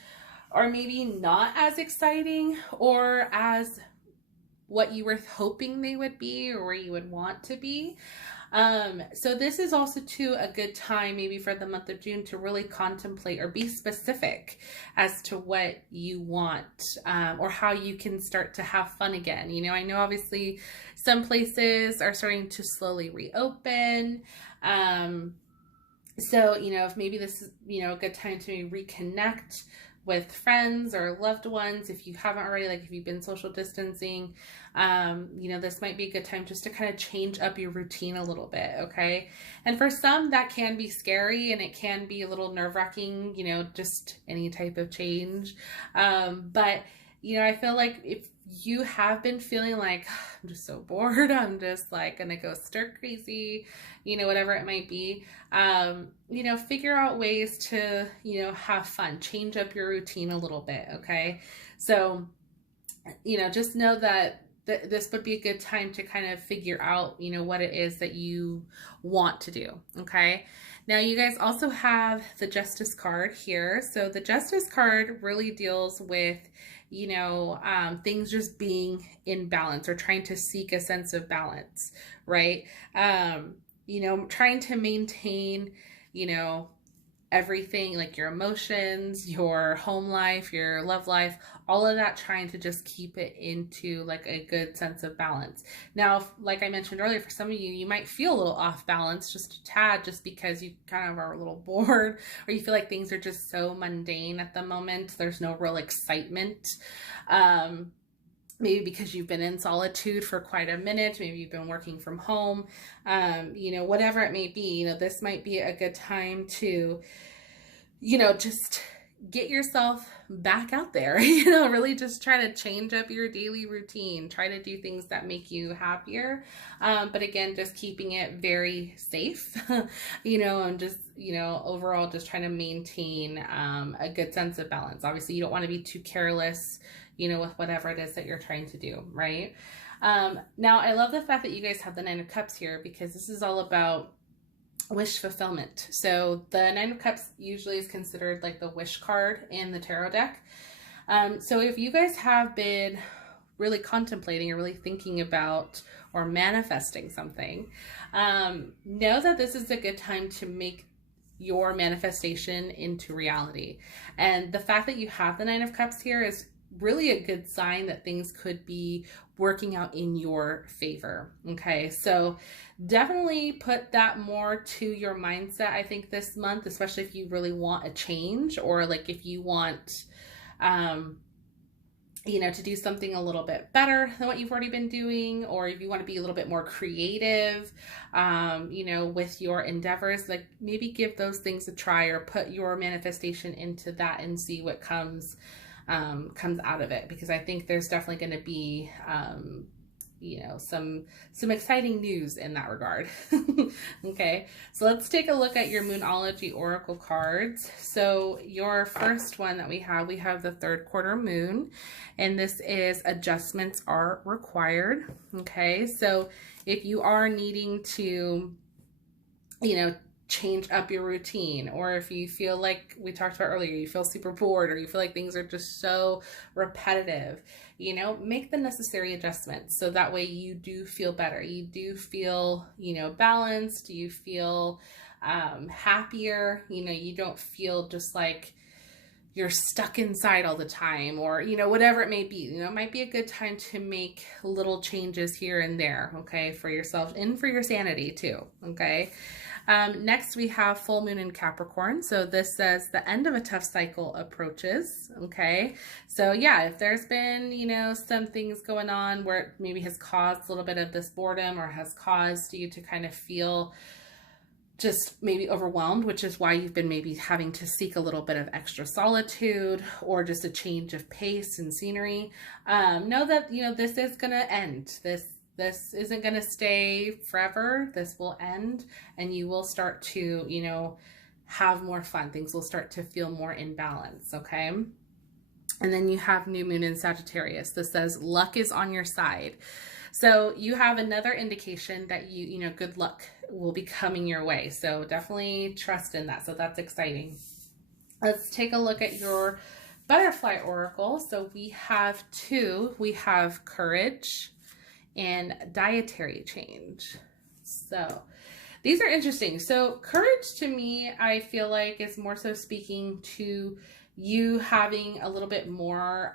are maybe not as exciting or as what you were hoping they would be, or where you would want to be. So this is also too a good time maybe for the month of June to really contemplate or be specific as to what you want, or how you can start to have fun again. I know obviously some places are starting to slowly reopen. So, if maybe this is, a good time to reconnect with friends or loved ones, if you haven't already, like if you've been social distancing, this might be a good time just to kind of change up your routine a little bit, okay? And for some, that can be scary and it can be a little nerve-wracking, just any type of change. But, I feel like if you have been feeling like, I'm just so bored, I'm just like gonna go stir crazy, whatever it might be, figure out ways to, have fun, change up your routine a little bit, okay? So, just know that this would be a good time to kind of figure out, what it is that you want to do, okay? Now, you guys also have the Justice card here. So the Justice card really deals with, things just being in balance, or trying to seek a sense of balance, right? Trying to maintain, everything, like your emotions, your home life, your love life, all of that, trying to just keep it into like a good sense of balance. Now, like I mentioned earlier, for some of you, you might feel a little off balance, just a tad, just because you kind of are a little bored, or you feel like things are just so mundane at the moment. There's no real excitement. Maybe because you've been in solitude for quite a minute, maybe you've been working from home, you know, whatever it may be, you know, this might be a good time to, you know, just get yourself back out there, you know, really just try to change up your daily routine, try to do things that make you happier. But again, just keeping it very safe, you know, and just, you know, overall just trying to maintain a good sense of balance. Obviously, you don't want to be too careless, you know, with whatever it is that you're trying to do, right? Now, I love the fact that you guys have the Nine of Cups here, because this is all about wish fulfillment. So the Nine of Cups usually is considered like the wish card in the tarot deck. So if you guys have been really contemplating or really thinking about or manifesting something, know that this is a good time to make your manifestation into reality. And the fact that you have the Nine of Cups here is really a good sign that things could be working out in your favor. Okay, so definitely put that more to your mindset, I think, this month, especially if you really want a change, or like if you want, you know, to do something a little bit better than what you've already been doing, or if you want to be a little bit more creative, you know, with your endeavors, like maybe give those things a try, or put your manifestation into that and see what comes out of it, because I think there's definitely going to be, you know, some exciting news in that regard. Okay, so let's take a look at your Moonology Oracle cards. So your first one that we have the third quarter moon, and this is adjustments are required. Okay, so if you are needing to, you know, change up your routine, or if you feel like we talked about earlier, you feel super bored, or you feel like things are just so repetitive, you know, make the necessary adjustments so that way you do feel better. You do feel, you know, balanced. You feel happier. You know, you don't feel just like you're stuck inside all the time, or, you know, whatever it may be. You know, it might be a good time to make little changes here and there, okay, for yourself and for your sanity too, okay? Next, we have full moon in Capricorn. So this says the end of a tough cycle approaches. Okay. So yeah, if there's been, you know, some things going on where it maybe has caused a little bit of this boredom, or has caused you to kind of feel just maybe overwhelmed, which is why you've been maybe having to seek a little bit of extra solitude, or just a change of pace and scenery, know that, you know, this is going to end. This isn't going to stay forever. This will end, and you will start to, you know, have more fun. Things will start to feel more in balance, okay? And then you have new moon in Sagittarius. This says luck is on your side. So you have another indication that you know, good luck will be coming your way. So definitely trust in that. So that's exciting. Let's take a look at your butterfly oracle. So we have two. We have courage and dietary change. So these are interesting. So courage, to me, I feel like is more so speaking to you having a little bit more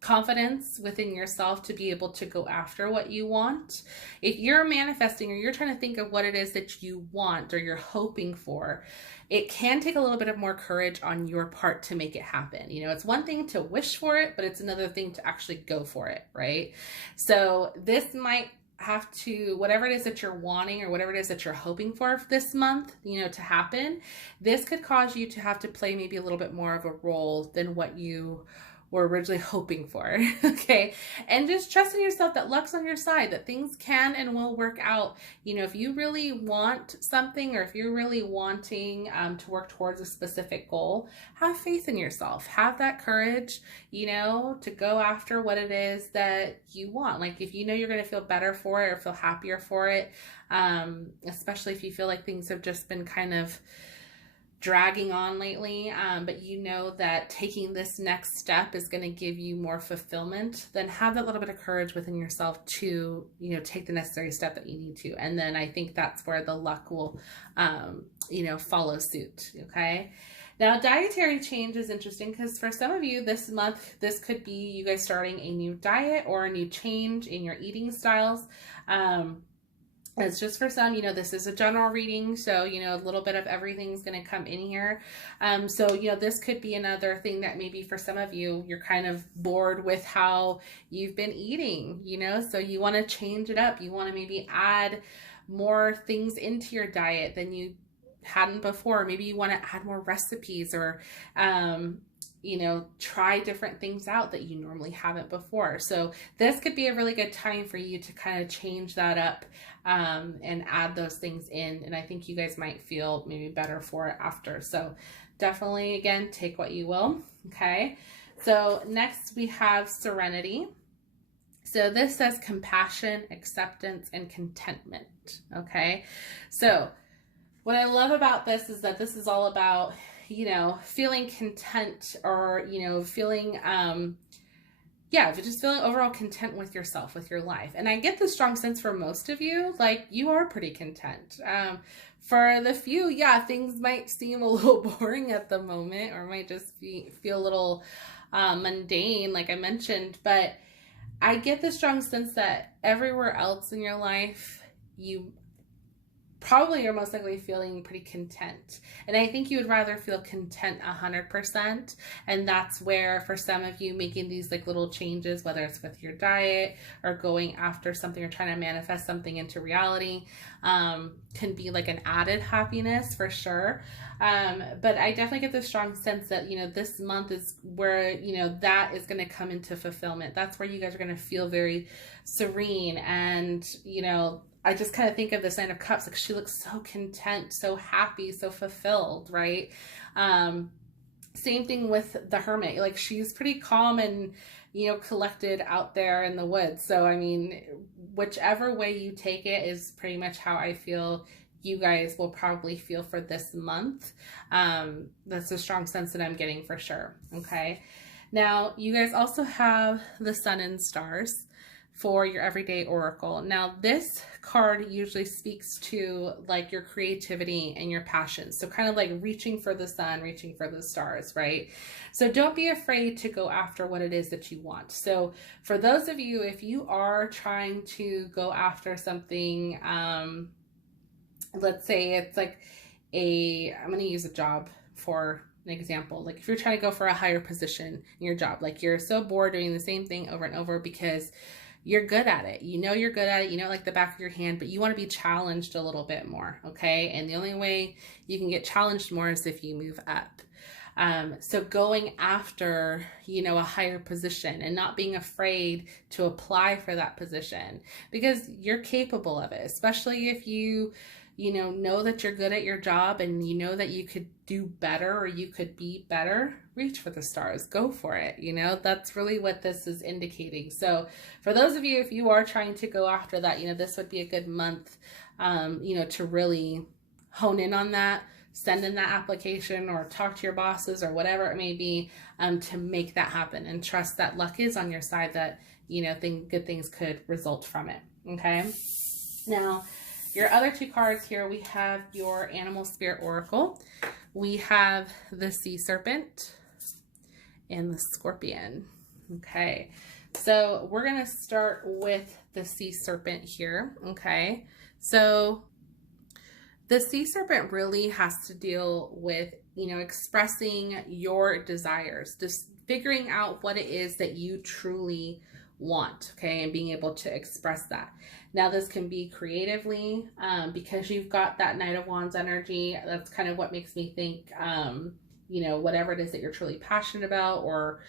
confidence within yourself to be able to go after what you want. If you're manifesting, or you're trying to think of what it is that you want or you're hoping for, it can take a little bit of more courage on your part to make it happen. You know, it's one thing to wish for it, but it's another thing to actually go for it, right? So this might have to, whatever it is that you're wanting, or whatever it is that you're hoping for this month, you know, to happen, this could cause you to have to play maybe a little bit more of a role than what you were originally hoping for. Okay. And just trust in yourself that luck's on your side, that things can and will work out. You know, if you really want something, or if you're really wanting to work towards a specific goal, have faith in yourself, have that courage, you know, to go after what it is that you want. Like if you know you're going to feel better for it, or feel happier for it, especially if you feel like things have just been kind of dragging on lately, but you know that taking this next step is going to give you more fulfillment, then have that little bit of courage within yourself to, you know, take the necessary step that you need to. And then I think that's where the luck will, you know, follow suit. Okay. Now, dietary change is interesting because for some of you this month, this could be you guys starting a new diet or a new change in your eating styles. It's just for some, you know, this is a general reading, so, you know, a little bit of everything's going to come in here. So, you know, this could be another thing that maybe for some of you, you're kind of bored with how you've been eating, you know, so you want to change it up. You want to maybe add more things into your diet than you hadn't before. Maybe you want to add more recipes or, you know, try different things out that you normally haven't before. So this could be a really good time for you to kind of change that up and add those things in. And I think you guys might feel maybe better for it after. So definitely, again, take what you will. Okay. So next we have serenity. So this says compassion, acceptance, and contentment. Okay. So what I love about this is that this is all about, you know, feeling content or, you know, feeling, yeah, just feeling overall content with yourself, with your life. And I get the strong sense for most of you, like you are pretty content. For the few, yeah, things might seem a little boring at the moment or might just feel a little mundane, like I mentioned, but I get the strong sense that everywhere else in your life, you probably are most likely feeling pretty content. And I think you would rather feel content 100%. And that's where for some of you making these like little changes, whether it's with your diet or going after something or trying to manifest something into reality, can be like an added happiness for sure. But I definitely get the strong sense that, you know, this month is where, you know, that is going to come into fulfillment. That's where you guys are going to feel very serene and, you know, I just kind of think of this Nine of Cups, like she looks so content, so happy, so fulfilled, right? Same thing with the Hermit, like she's pretty calm and, you know, collected out there in the woods. So, I mean, whichever way you take it is pretty much how I feel you guys will probably feel for this month. That's a strong sense that I'm getting for sure, okay? Now, you guys also have the Sun and Stars for your everyday oracle. Now, this card usually speaks to like your creativity and your passions. So kind of like reaching for the sun, reaching for the stars, right? So don't be afraid to go after what it is that you want. So for those of you, if you are trying to go after something, let's say it's like I'm going to use a job for an example. Like if you're trying to go for a higher position in your job, like you're so bored doing the same thing over and over because you're good at it. You know you're good at it. You know like the back of your hand, but you want to be challenged a little bit more, okay? And the only way you can get challenged more is if you move up. So going after, you know, a higher position and not being afraid to apply for that position because you're capable of it, especially if you know that you're good at your job and you know that you could do better or you could be better, reach for the stars, go for it. You know, that's really what this is indicating. So for those of you, if you are trying to go after that, you know, this would be a good month, you know, to really hone in on that, send in that application or talk to your bosses or whatever it may be, to make that happen and trust that luck is on your side, that, you know, good things could result from it. Okay. Now, your other two cards here, we have your Animal Spirit Oracle. We have the Sea Serpent and the Scorpion. Okay, so we're going to start with the Sea Serpent here. Okay, so the Sea Serpent really has to deal with, you know, expressing your desires, just figuring out what it is that you truly want, okay, and being able to express that. Now, this can be creatively, because you've got that Knight of Wands energy. That's kind of what makes me think, you know, whatever it is that you're truly passionate about or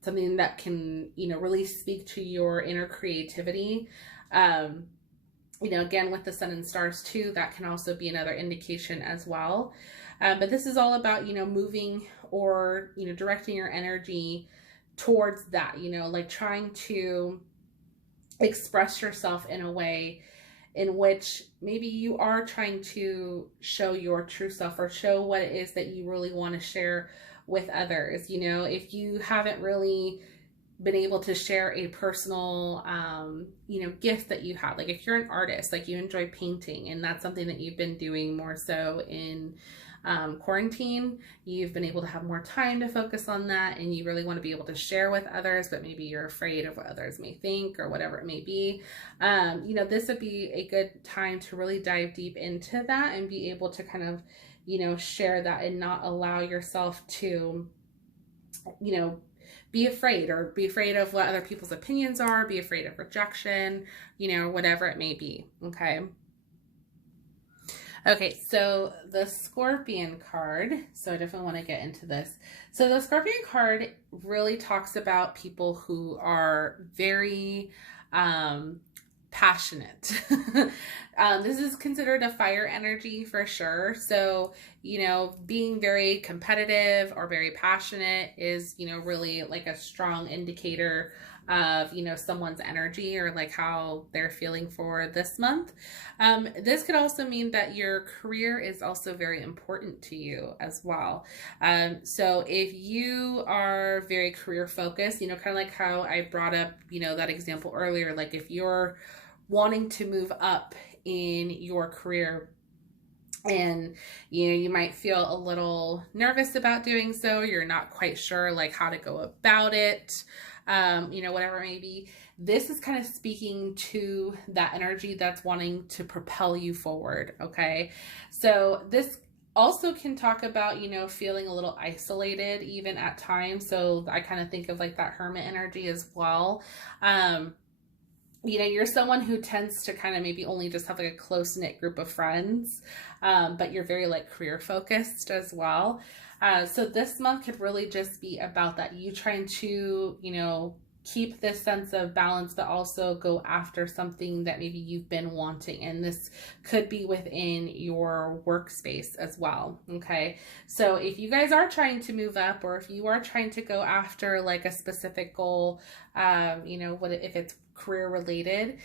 something that can, you know, really speak to your inner creativity. You know, again, with the Sun and Stars too, that can also be another indication as well. But this is all about, you know, moving or, you know, directing your energy towards that, you know, like trying to express yourself in a way in which maybe you are trying to show your true self or show what it is that you really want to share with others. You know, if you haven't really been able to share a personal, you know, gift that you have, like if you're an artist, like you enjoy painting and that's something that you've been doing more so in quarantine, you've been able to have more time to focus on that and you really want to be able to share with others, but maybe you're afraid of what others may think or whatever it may be. You know, this would be a good time to really dive deep into that and be able to kind of, you know, share that and not allow yourself to, you know, be afraid of what other people's opinions are, be afraid of rejection, you know, whatever it may be. Okay. Okay, so the Scorpion card, so I definitely want to get into this. So the Scorpion card really talks about people who are very passionate. This is considered a fire energy for sure. So, you know, being very competitive or very passionate is, you know, really like a strong indicator of, you know, someone's energy or like how they're feeling for this month. This could also mean that your career is also very important to you as well. So if you are very career focused, you know, kind of like how I brought up, you know, that example earlier, like if you're wanting to move up in your career and, you know, you might feel a little nervous about doing so, you're not quite sure like how to go about it, you know, whatever it may be. This is kind of speaking to that energy that's wanting to propel you forward. Okay. So this also can talk about, you know, feeling a little isolated even at times. So I kind of think of like that hermit energy as well. You know, you're someone who tends to kind of maybe only just have like a close-knit group of friends, but you're very like career focused as well. So this month could really just be about that. You trying to, you know, keep this sense of balance, but also go after something that maybe you've been wanting. And this could be within your workspace as well. Okay. So if you guys are trying to move up, or if you are trying to go after like a specific goal, you know, what if it's career related,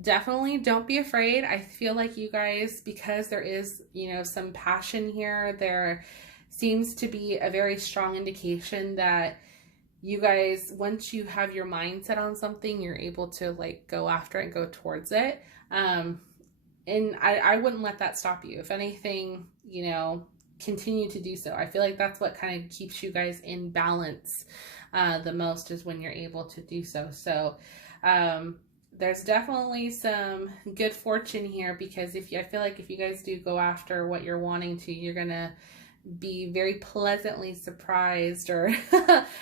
definitely don't be afraid. I feel like you guys, because there is, you know, some passion here, there seems to be a very strong indication that you guys, once you have your mind set on something, you're able to like go after it and go towards it. And I wouldn't let that stop you. If anything, you know, continue to do so. I feel like that's what kind of keeps you guys in balance the most, is when you're able to do so. So there's definitely some good fortune here, because I feel like if you guys do go after what you're wanting to, you're gonna be very pleasantly surprised or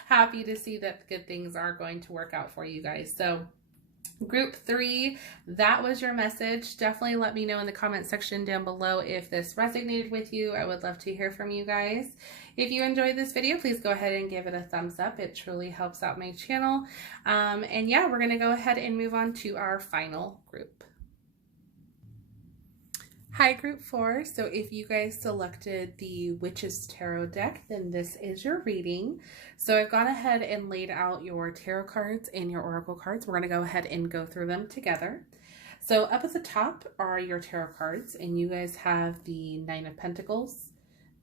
happy to see that good things are going to work out for you guys. So group 3, that was your message. Definitely let me know in the comment section down below if this resonated with you. I would love to hear from you guys. If you enjoyed this video, please go ahead and give it a thumbs up. It truly helps out my channel. And yeah, we're going to go ahead and move on to our final group. Hi, group 4. So if you guys selected the Witch's Tarot deck, then this is your reading. So I've gone ahead and laid out your tarot cards and your oracle cards. We're going to go ahead and go through them together. So up at the top are your tarot cards, and you guys have the 9 of Pentacles,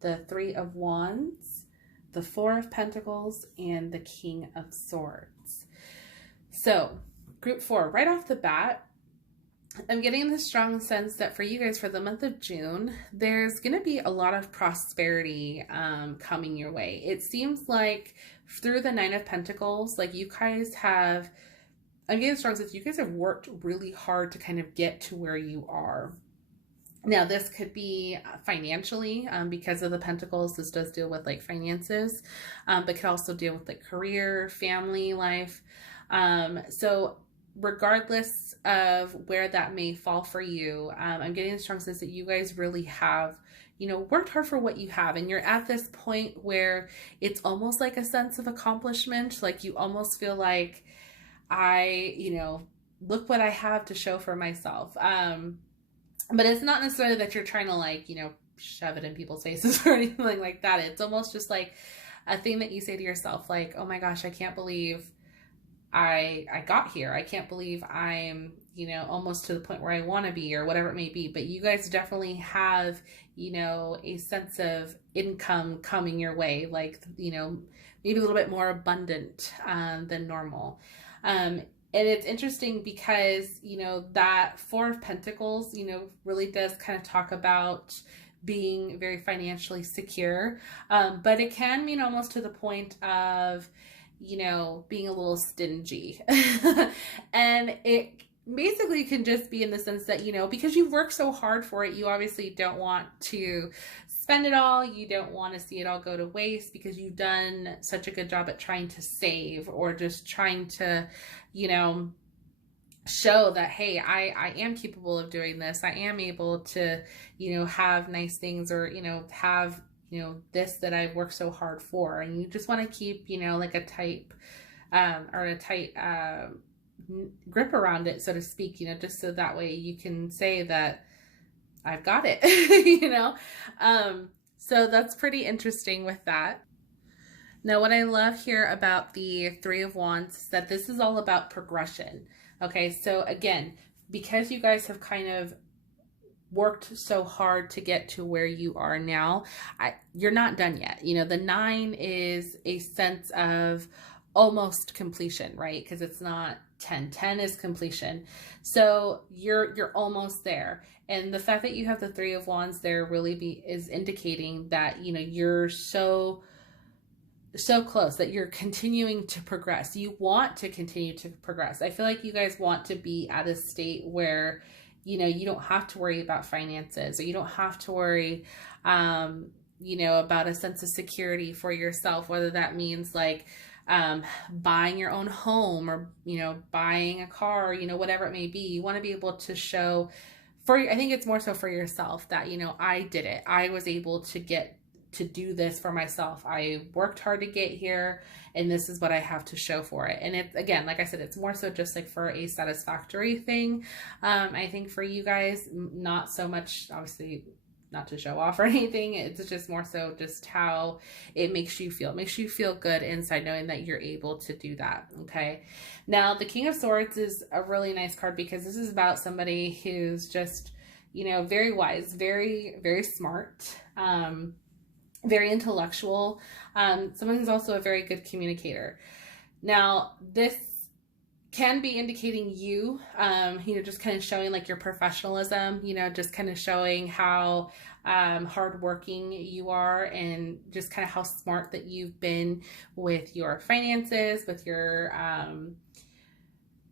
the 3 of Wands, the 4 of Pentacles, and the King of Swords. So group 4, right off the bat, I'm getting the strong sense that for you guys, for the month of June, there's going to be a lot of prosperity coming your way. It seems like through the 9 of Pentacles, like you guys have, I'm getting the strong sense you guys have worked really hard to kind of get to where you are. Now, this could be financially, because of the Pentacles. This does deal with like finances, but could also deal with like career, family life. So regardless of where that may fall for you, I'm getting the strong sense that you guys really have, you know, worked hard for what you have. And you're at this point where it's almost like a sense of accomplishment. Like you almost feel like, you know, look what I have to show for myself. But it's not necessarily that you're trying to like, you know, shove it in people's faces or anything like that. It's almost just like a thing that you say to yourself, like, oh my gosh, I can't believe I got here. I can't believe I'm, you know, almost to the point where I want to be or whatever it may be. But you guys definitely have, you know, a sense of income coming your way, like, you know, maybe a little bit more abundant than normal. And it's interesting because, you know, that Four of Pentacles, you know, really does kind of talk about being very financially secure. But it can mean almost to the point of, you know, being a little stingy. And it basically can just be in the sense that, you know, because you've worked so hard for it, you obviously don't want to spend it all. You don't want to see it all go to waste because you've done such a good job at trying to save or just trying to, you know, show that, hey, I am capable of doing this. I am able to, you know, have nice things or, you know, have, you know, this that I've worked so hard for. And you just want to keep, you know, like a tight grip around it, so to speak, you know, just so that way you can say that I've got it, you know? So that's pretty interesting with that. Now, what I love here about the Three of Wands is that this is all about progression. Okay, so again, because you guys have kind of worked so hard to get to where you are now, you're not done yet. You know, the 9 is a sense of almost completion, right? Because it's not 10. 10 is completion. So you're almost there. And the fact that you have the Three of Wands there really is indicating that, you know, you're so close, that you're continuing to progress. You want to continue to progress. I feel like you guys want to be at a state where, you know, you don't have to worry about finances, or you don't have to worry, you know, about a sense of security for yourself, whether that means like buying your own home or, you know, buying a car, you know, whatever it may be. You want to be able to show I think it's more so for yourself that, you know, I did it. I was able to get to do this for myself. I worked hard to get here, and this is what I have to show for it. And it's, again, like I said, it's more so just like for a satisfactory thing. I think for you guys, not so much, obviously, not to show off or anything. It's just more so just how it makes you feel. It makes you feel good inside knowing that you're able to do that. Okay. Now, the King of Swords is a really nice card because this is about somebody who's just, you know, very wise, very, very smart, very intellectual, someone who's also a very good communicator. Now, this can be indicating you know, just kind of showing like your professionalism, you know, just kind of showing how hardworking you are, and just kind of how smart that you've been with your finances, with your,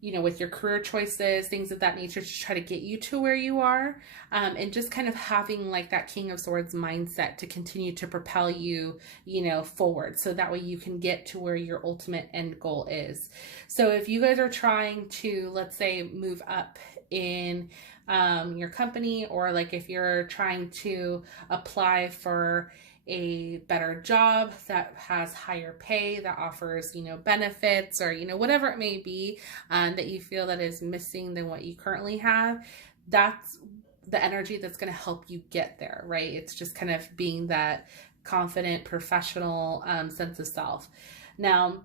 you know, with your career choices, things of that nature, to try to get you to where you are. And just kind of having like that King of Swords mindset to continue to propel you, you know, forward. So that way you can get to where your ultimate end goal is. So if you guys are trying to, let's say, move up in your company, or like if you're trying to apply for a better job that has higher pay, that offers, you know, benefits, or, you know, whatever it may be, that you feel that is missing than what you currently have, that's the energy that's going to help you get there, right? It's just kind of being that confident, professional sense of self. Now,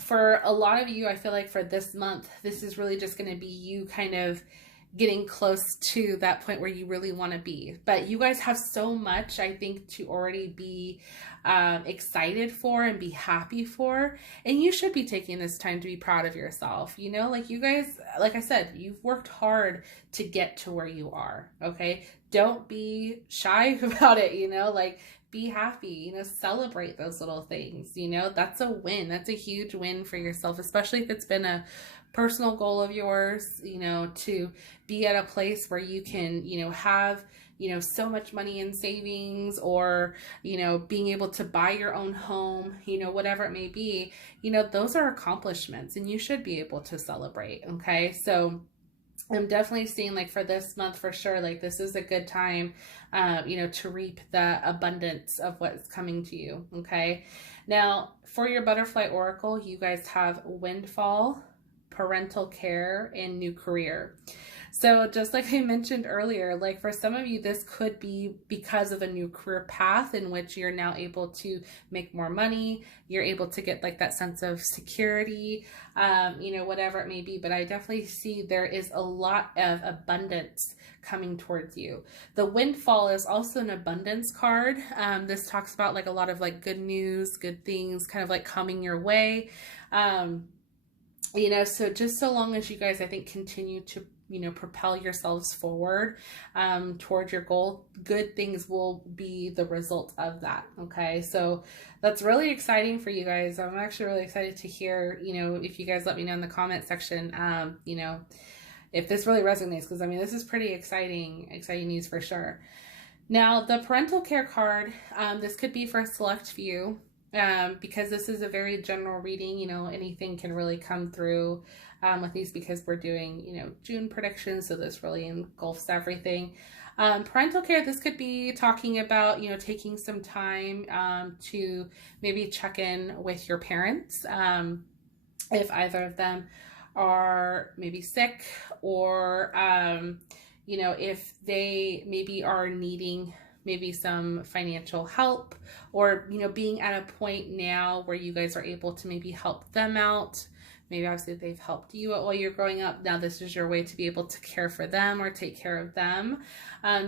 for a lot of you, I feel like for this month, this is really just going to be you kind of getting close to that point where you really want to be. But you guys have so much, I think, to already be excited for and be happy for. And you should be taking this time to be proud of yourself. You know, like you guys, like I said, you've worked hard to get to where you are. Okay. Don't be shy about it. You know, like, be happy, you know, celebrate those little things. You know, that's a win. That's a huge win for yourself, especially if it's been a personal goal of yours, you know, to be at a place where you can, you know, have, you know, so much money in savings, or, you know, being able to buy your own home, you know, whatever it may be, you know, those are accomplishments and you should be able to celebrate. Okay. So I'm definitely seeing, like, for this month, for sure, like, this is a good time, you know, to reap the abundance of what's coming to you. Okay. Now, for your butterfly oracle, you guys have windfall, parental care, and new career. So just like I mentioned earlier, like for some of you, this could be because of a new career path in which you're now able to make more money. You're able to get like that sense of security, you know, whatever it may be. But I definitely see there is a lot of abundance coming towards you. The windfall is also an abundance card. This talks about like a lot of like good news, good things kind of like coming your way. You know, so just so long as you guys, I think, continue to, you know, propel yourselves forward towards your goal, good things will be the result of that. Okay, so that's really exciting for you guys. I'm actually really excited to hear, you know, if you guys let me know in the comment section, you know, if this really resonates, because I mean, this is pretty exciting news for sure. Now, the parental care card, this could be for a select few. Because this is a very general reading, you know, anything can really come through with these because we're doing, you know, June predictions. So this really engulfs everything. Parental care, this could be talking about, you know, taking some time to maybe check in with your parents if either of them are maybe sick or, you know, if they maybe are needing maybe some financial help, or, you know, being at a point now where you guys are able to maybe help them out. Maybe obviously they've helped you while you're growing up. Now this is your way to be able to care for them or take care of them.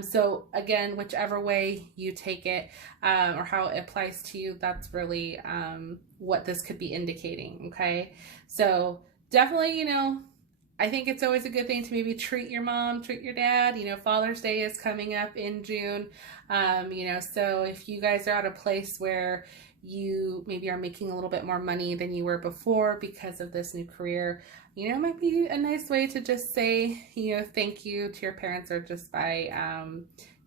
So again, whichever way you take it or how it applies to you, that's really what this could be indicating. Okay. So definitely, you know, I think it's always a good thing to maybe treat your mom, treat your dad. You know, Father's Day is coming up in June. You know, so if you guys are at a place where you maybe are making a little bit more money than you were before because of this new career, you know, it might be a nice way to just say, you know, thank you to your parents, or just by,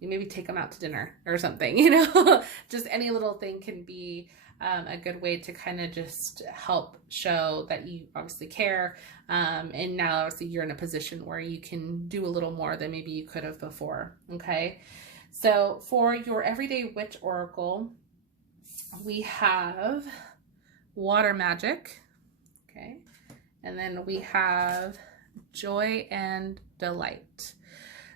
you maybe take them out to dinner or something, you know, just any little thing can be a good way to kind of just help show that you obviously care. And now obviously you're in a position where you can do a little more than maybe you could have before. Okay. So for your everyday witch oracle, we have water magic. Okay. And then we have joy and delight.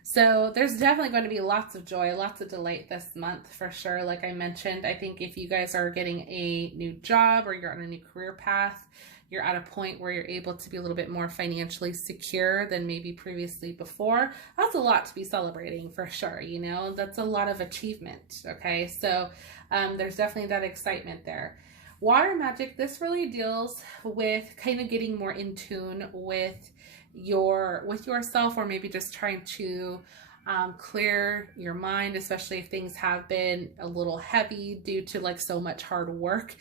So there's definitely going to be lots of joy, lots of delight this month for sure. Like I mentioned, I think if you guys are getting a new job or you're on a new career path, you're at a point where you're able to be a little bit more financially secure than maybe previously before. That's a lot to be celebrating for sure. You know, that's a lot of achievement. Okay. So there's definitely that excitement there. Water magic, this really deals with kind of getting more in tune with yourself, or maybe just trying to clear your mind, especially if things have been a little heavy due to like so much hard work.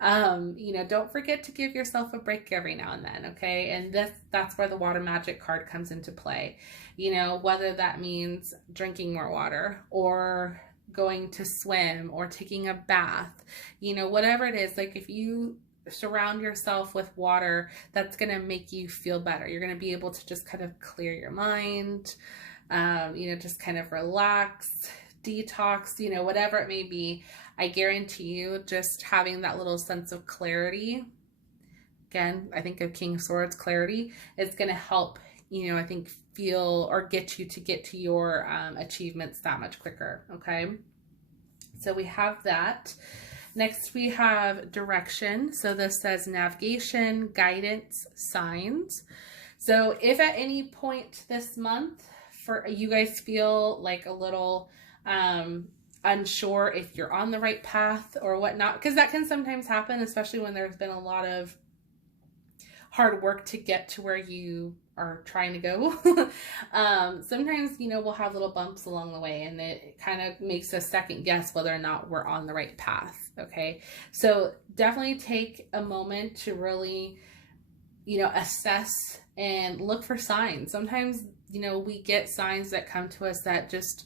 You know, don't forget to give yourself a break every now and then. Okay. And that's where the water magic card comes into play. You know, whether that means drinking more water or going to swim or taking a bath, you know, whatever it is, like if you surround yourself with water, that's going to make you feel better. You're going to be able to just kind of clear your mind, you know, just kind of relax, detox, you know, whatever it may be. I guarantee you just having that little sense of clarity, again, I think of King of Swords, clarity, is going to help, you know, I think feel or get you to get to your achievements that much quicker. Okay. So we have that. Next, we have direction. So this says navigation, guidance, signs. So if at any point this month for you guys feel like a little unsure if you're on the right path or whatnot, because that can sometimes happen, especially when there's been a lot of hard work to get to where you are trying to go. Sometimes, you know, we'll have little bumps along the way, and it kind of makes us second guess whether or not we're on the right path. Okay. So definitely take a moment to really, you know, assess and look for signs. Sometimes, you know, we get signs that come to us that just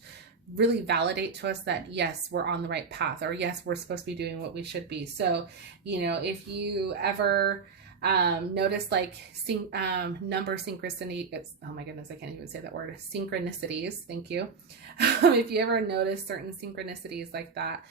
really validate to us that yes, we're on the right path, or yes, we're supposed to be doing what we should be. So, you know, if you ever Notice like number synchronicity. Oh my goodness, I can't even say that word. Synchronicities. Thank you. If you ever notice certain synchronicities like that,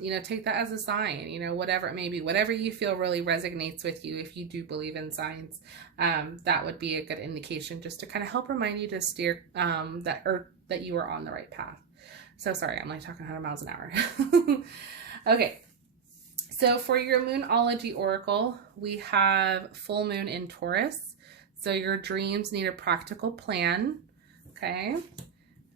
you know, take that as a sign, you know, whatever it may be, whatever you feel really resonates with you. If you do believe in signs, that would be a good indication just to kind of help remind you to steer, that you are on the right path. So sorry, I'm like talking 100 miles an hour. Okay. So for your Moonology Oracle, we have full moon in Taurus. So your dreams need a practical plan. Okay.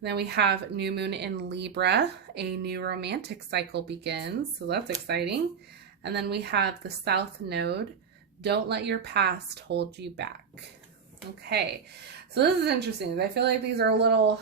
Then we have new moon in Libra. A new romantic cycle begins. So that's exciting. And then we have the South Node. Don't let your past hold you back. Okay. So this is interesting. I feel like these are a little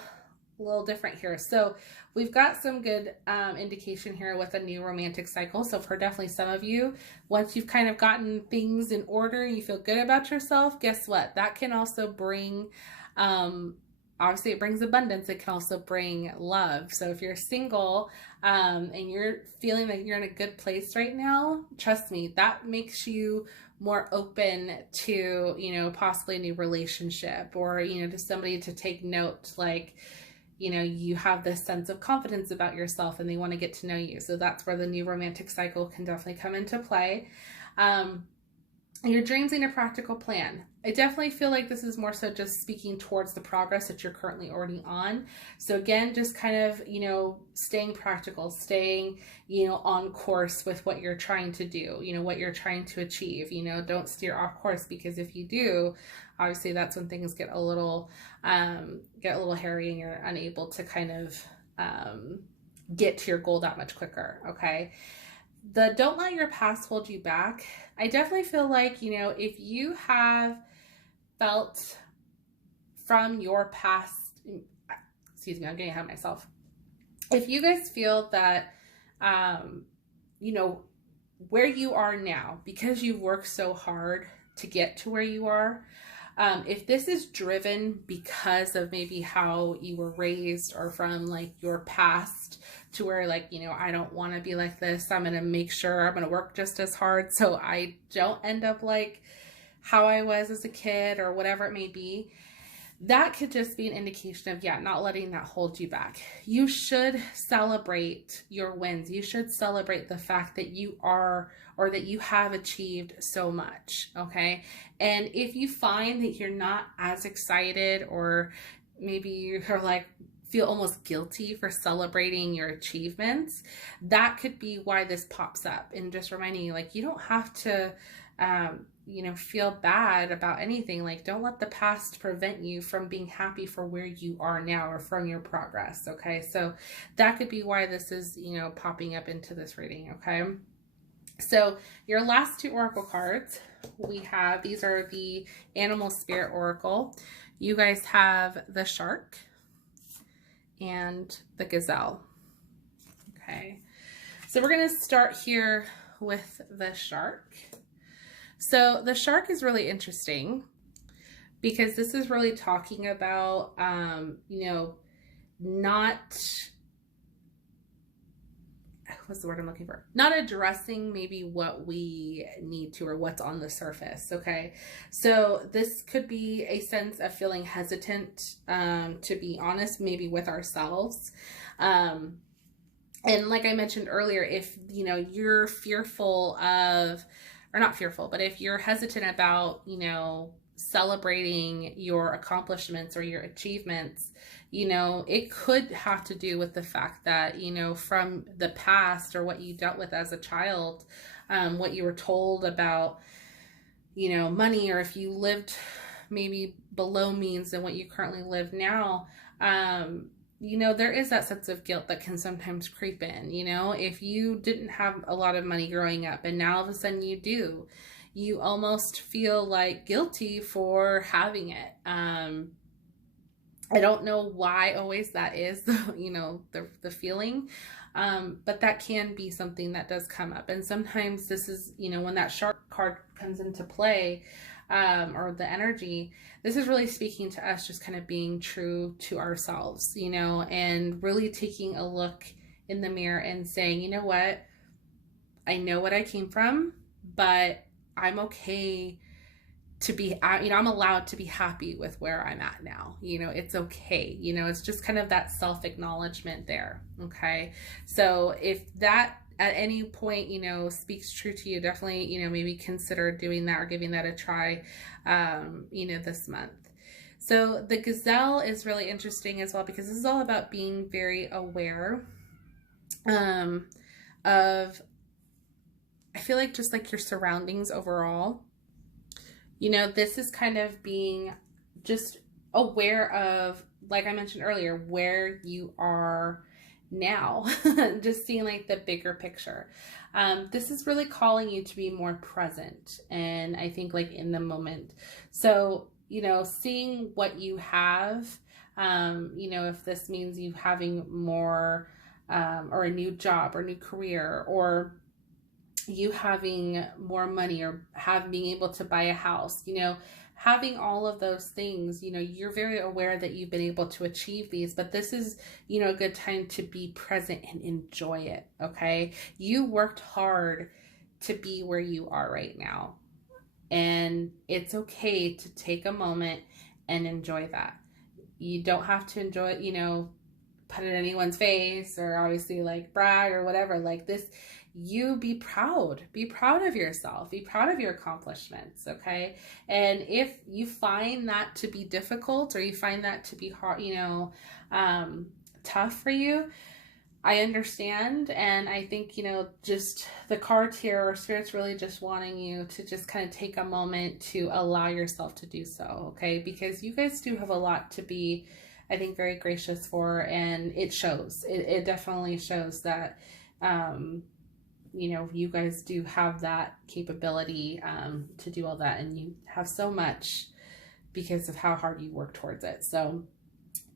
different here. So we've got some good indication here with a new romantic cycle. So for definitely some of you, once you've kind of gotten things in order, you feel good about yourself, guess what? That can also bring, obviously it brings abundance. It can also bring love. So if you're single and you're feeling like you're in a good place right now, trust me, that makes you more open to, you know, possibly a new relationship, or, you know, to somebody to take note, like, you know, you have this sense of confidence about yourself and they want to get to know you. So that's where the new romantic cycle can definitely come into play. Your dreams need a practical plan. I definitely feel like this is more so just speaking towards the progress that you're currently already on. So again, just kind of, you know, staying practical, staying, you know, on course with what you're trying to do, you know, what you're trying to achieve. You know, don't steer off course, because if you do, obviously that's when things get a little hairy and you're unable to kind of get to your goal that much quicker. Okay. The don't let your past hold you back. I definitely feel like, you know, if you have felt from your past, excuse me, I'm getting ahead of myself. If you guys feel that, you know, where you are now, because you've worked so hard to get to where you are, if this is driven because of maybe how you were raised, or from like your past, to where like, you know, I don't want to be like this, I'm going to make sure I'm going to work just as hard so I don't end up like how I was as a kid, or whatever it may be, that could just be an indication of, yeah, not letting that hold you back. You should celebrate your wins. You should celebrate the fact that you are, or that you have achieved so much. Okay. And if you find that you're not as excited, or maybe you're like, feel almost guilty for celebrating your achievements, that could be why this pops up. And just reminding you, like, you don't have to, you know, feel bad about anything. Like, don't let the past prevent you from being happy for where you are now, or from your progress. Okay. So that could be why this is, you know, popping up into this reading. Okay. So your last two oracle cards we have, these are the Animal Spirit Oracle. You guys have the Shark and the Gazelle. Okay. So we're going to start here with the Shark. So the Shark is really interesting, because this is really talking about, you know, not, what's the word I'm looking for? Not addressing maybe what we need to, or what's on the surface. Okay. So this could be a sense of feeling hesitant, to be honest, maybe with ourselves. And like I mentioned earlier, if, you know, you're fearful of, or not fearful, but if you're hesitant about, you know, celebrating your accomplishments or your achievements, you know, it could have to do with the fact that, you know, from the past, or what you dealt with as a child, what you were told about, you know, money, or if you lived maybe below means than what you currently live now, you know, there is that sense of guilt that can sometimes creep in. You know, if you didn't have a lot of money growing up and now all of a sudden you do, you almost feel like guilty for having it. I don't know why always that is, you know, the feeling, but that can be something that does come up. And sometimes this is, you know, when that Shark card comes into play, or the energy, this is really speaking to us just kind of being true to ourselves, you know, and really taking a look in the mirror and saying, you know what, I know what I came from, but I'm okay to be, you know, I'm allowed to be happy with where I'm at now. You know, it's okay. You know, it's just kind of that self-acknowledgement there. Okay. So if that at any point, you know, speaks true to you, definitely, you know, maybe consider doing that or giving that a try, you know, this month. So the gazelle is really interesting as well, because this is all about being very aware of, I feel like, just like your surroundings overall. You know, this is kind of being just aware of, like I mentioned earlier, where you are now, just seeing like the bigger picture. This is really calling you to be more present, and I think like in the moment. So, you know, seeing what you have, you know, if this means you having more, or a new job or new career, or you having more money, or being able to buy a house, you know, having all of those things, you know, you're very aware that you've been able to achieve these, but this is, you know, a good time to be present and enjoy it. Okay. You worked hard to be where you are right now, and it's okay to take a moment and enjoy that. You don't have to enjoy it, you know, put it in anyone's face, or obviously like brag or whatever. Like this, you be proud of yourself, be proud of your accomplishments. Okay. And if you find that to be difficult, or you find that to be hard, you know, tough for you, I understand. And I think, you know, just the cards here, or Spirit's really just wanting you to just kind of take a moment to allow yourself to do so. Okay. Because you guys do have a lot to be, I think, very gracious for, and it shows. It definitely shows that, you know, you guys do have that capability to do all that, and you have so much because of how hard you work towards it. So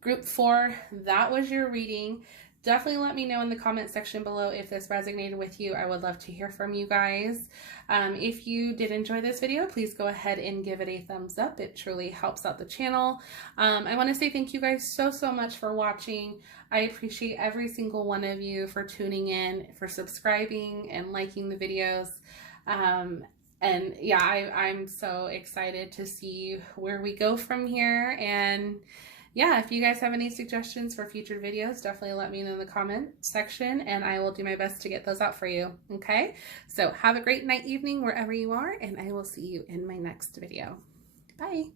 group 4, that was your reading. Definitely let me know in the comment section below if this resonated with you. I would love to hear from you guys. If you did enjoy this video, please go ahead and give it a thumbs up. It truly helps out the channel. I want to say thank you guys so much for watching. I appreciate every single one of you for tuning in, for subscribing and liking the videos. And yeah, I'm so excited to see where we go from here. And yeah, if you guys have any suggestions for future videos, definitely let me know in the comment section, and I will do my best to get those out for you. Okay, so have a great night, evening, wherever you are, and I will see you in my next video. Bye.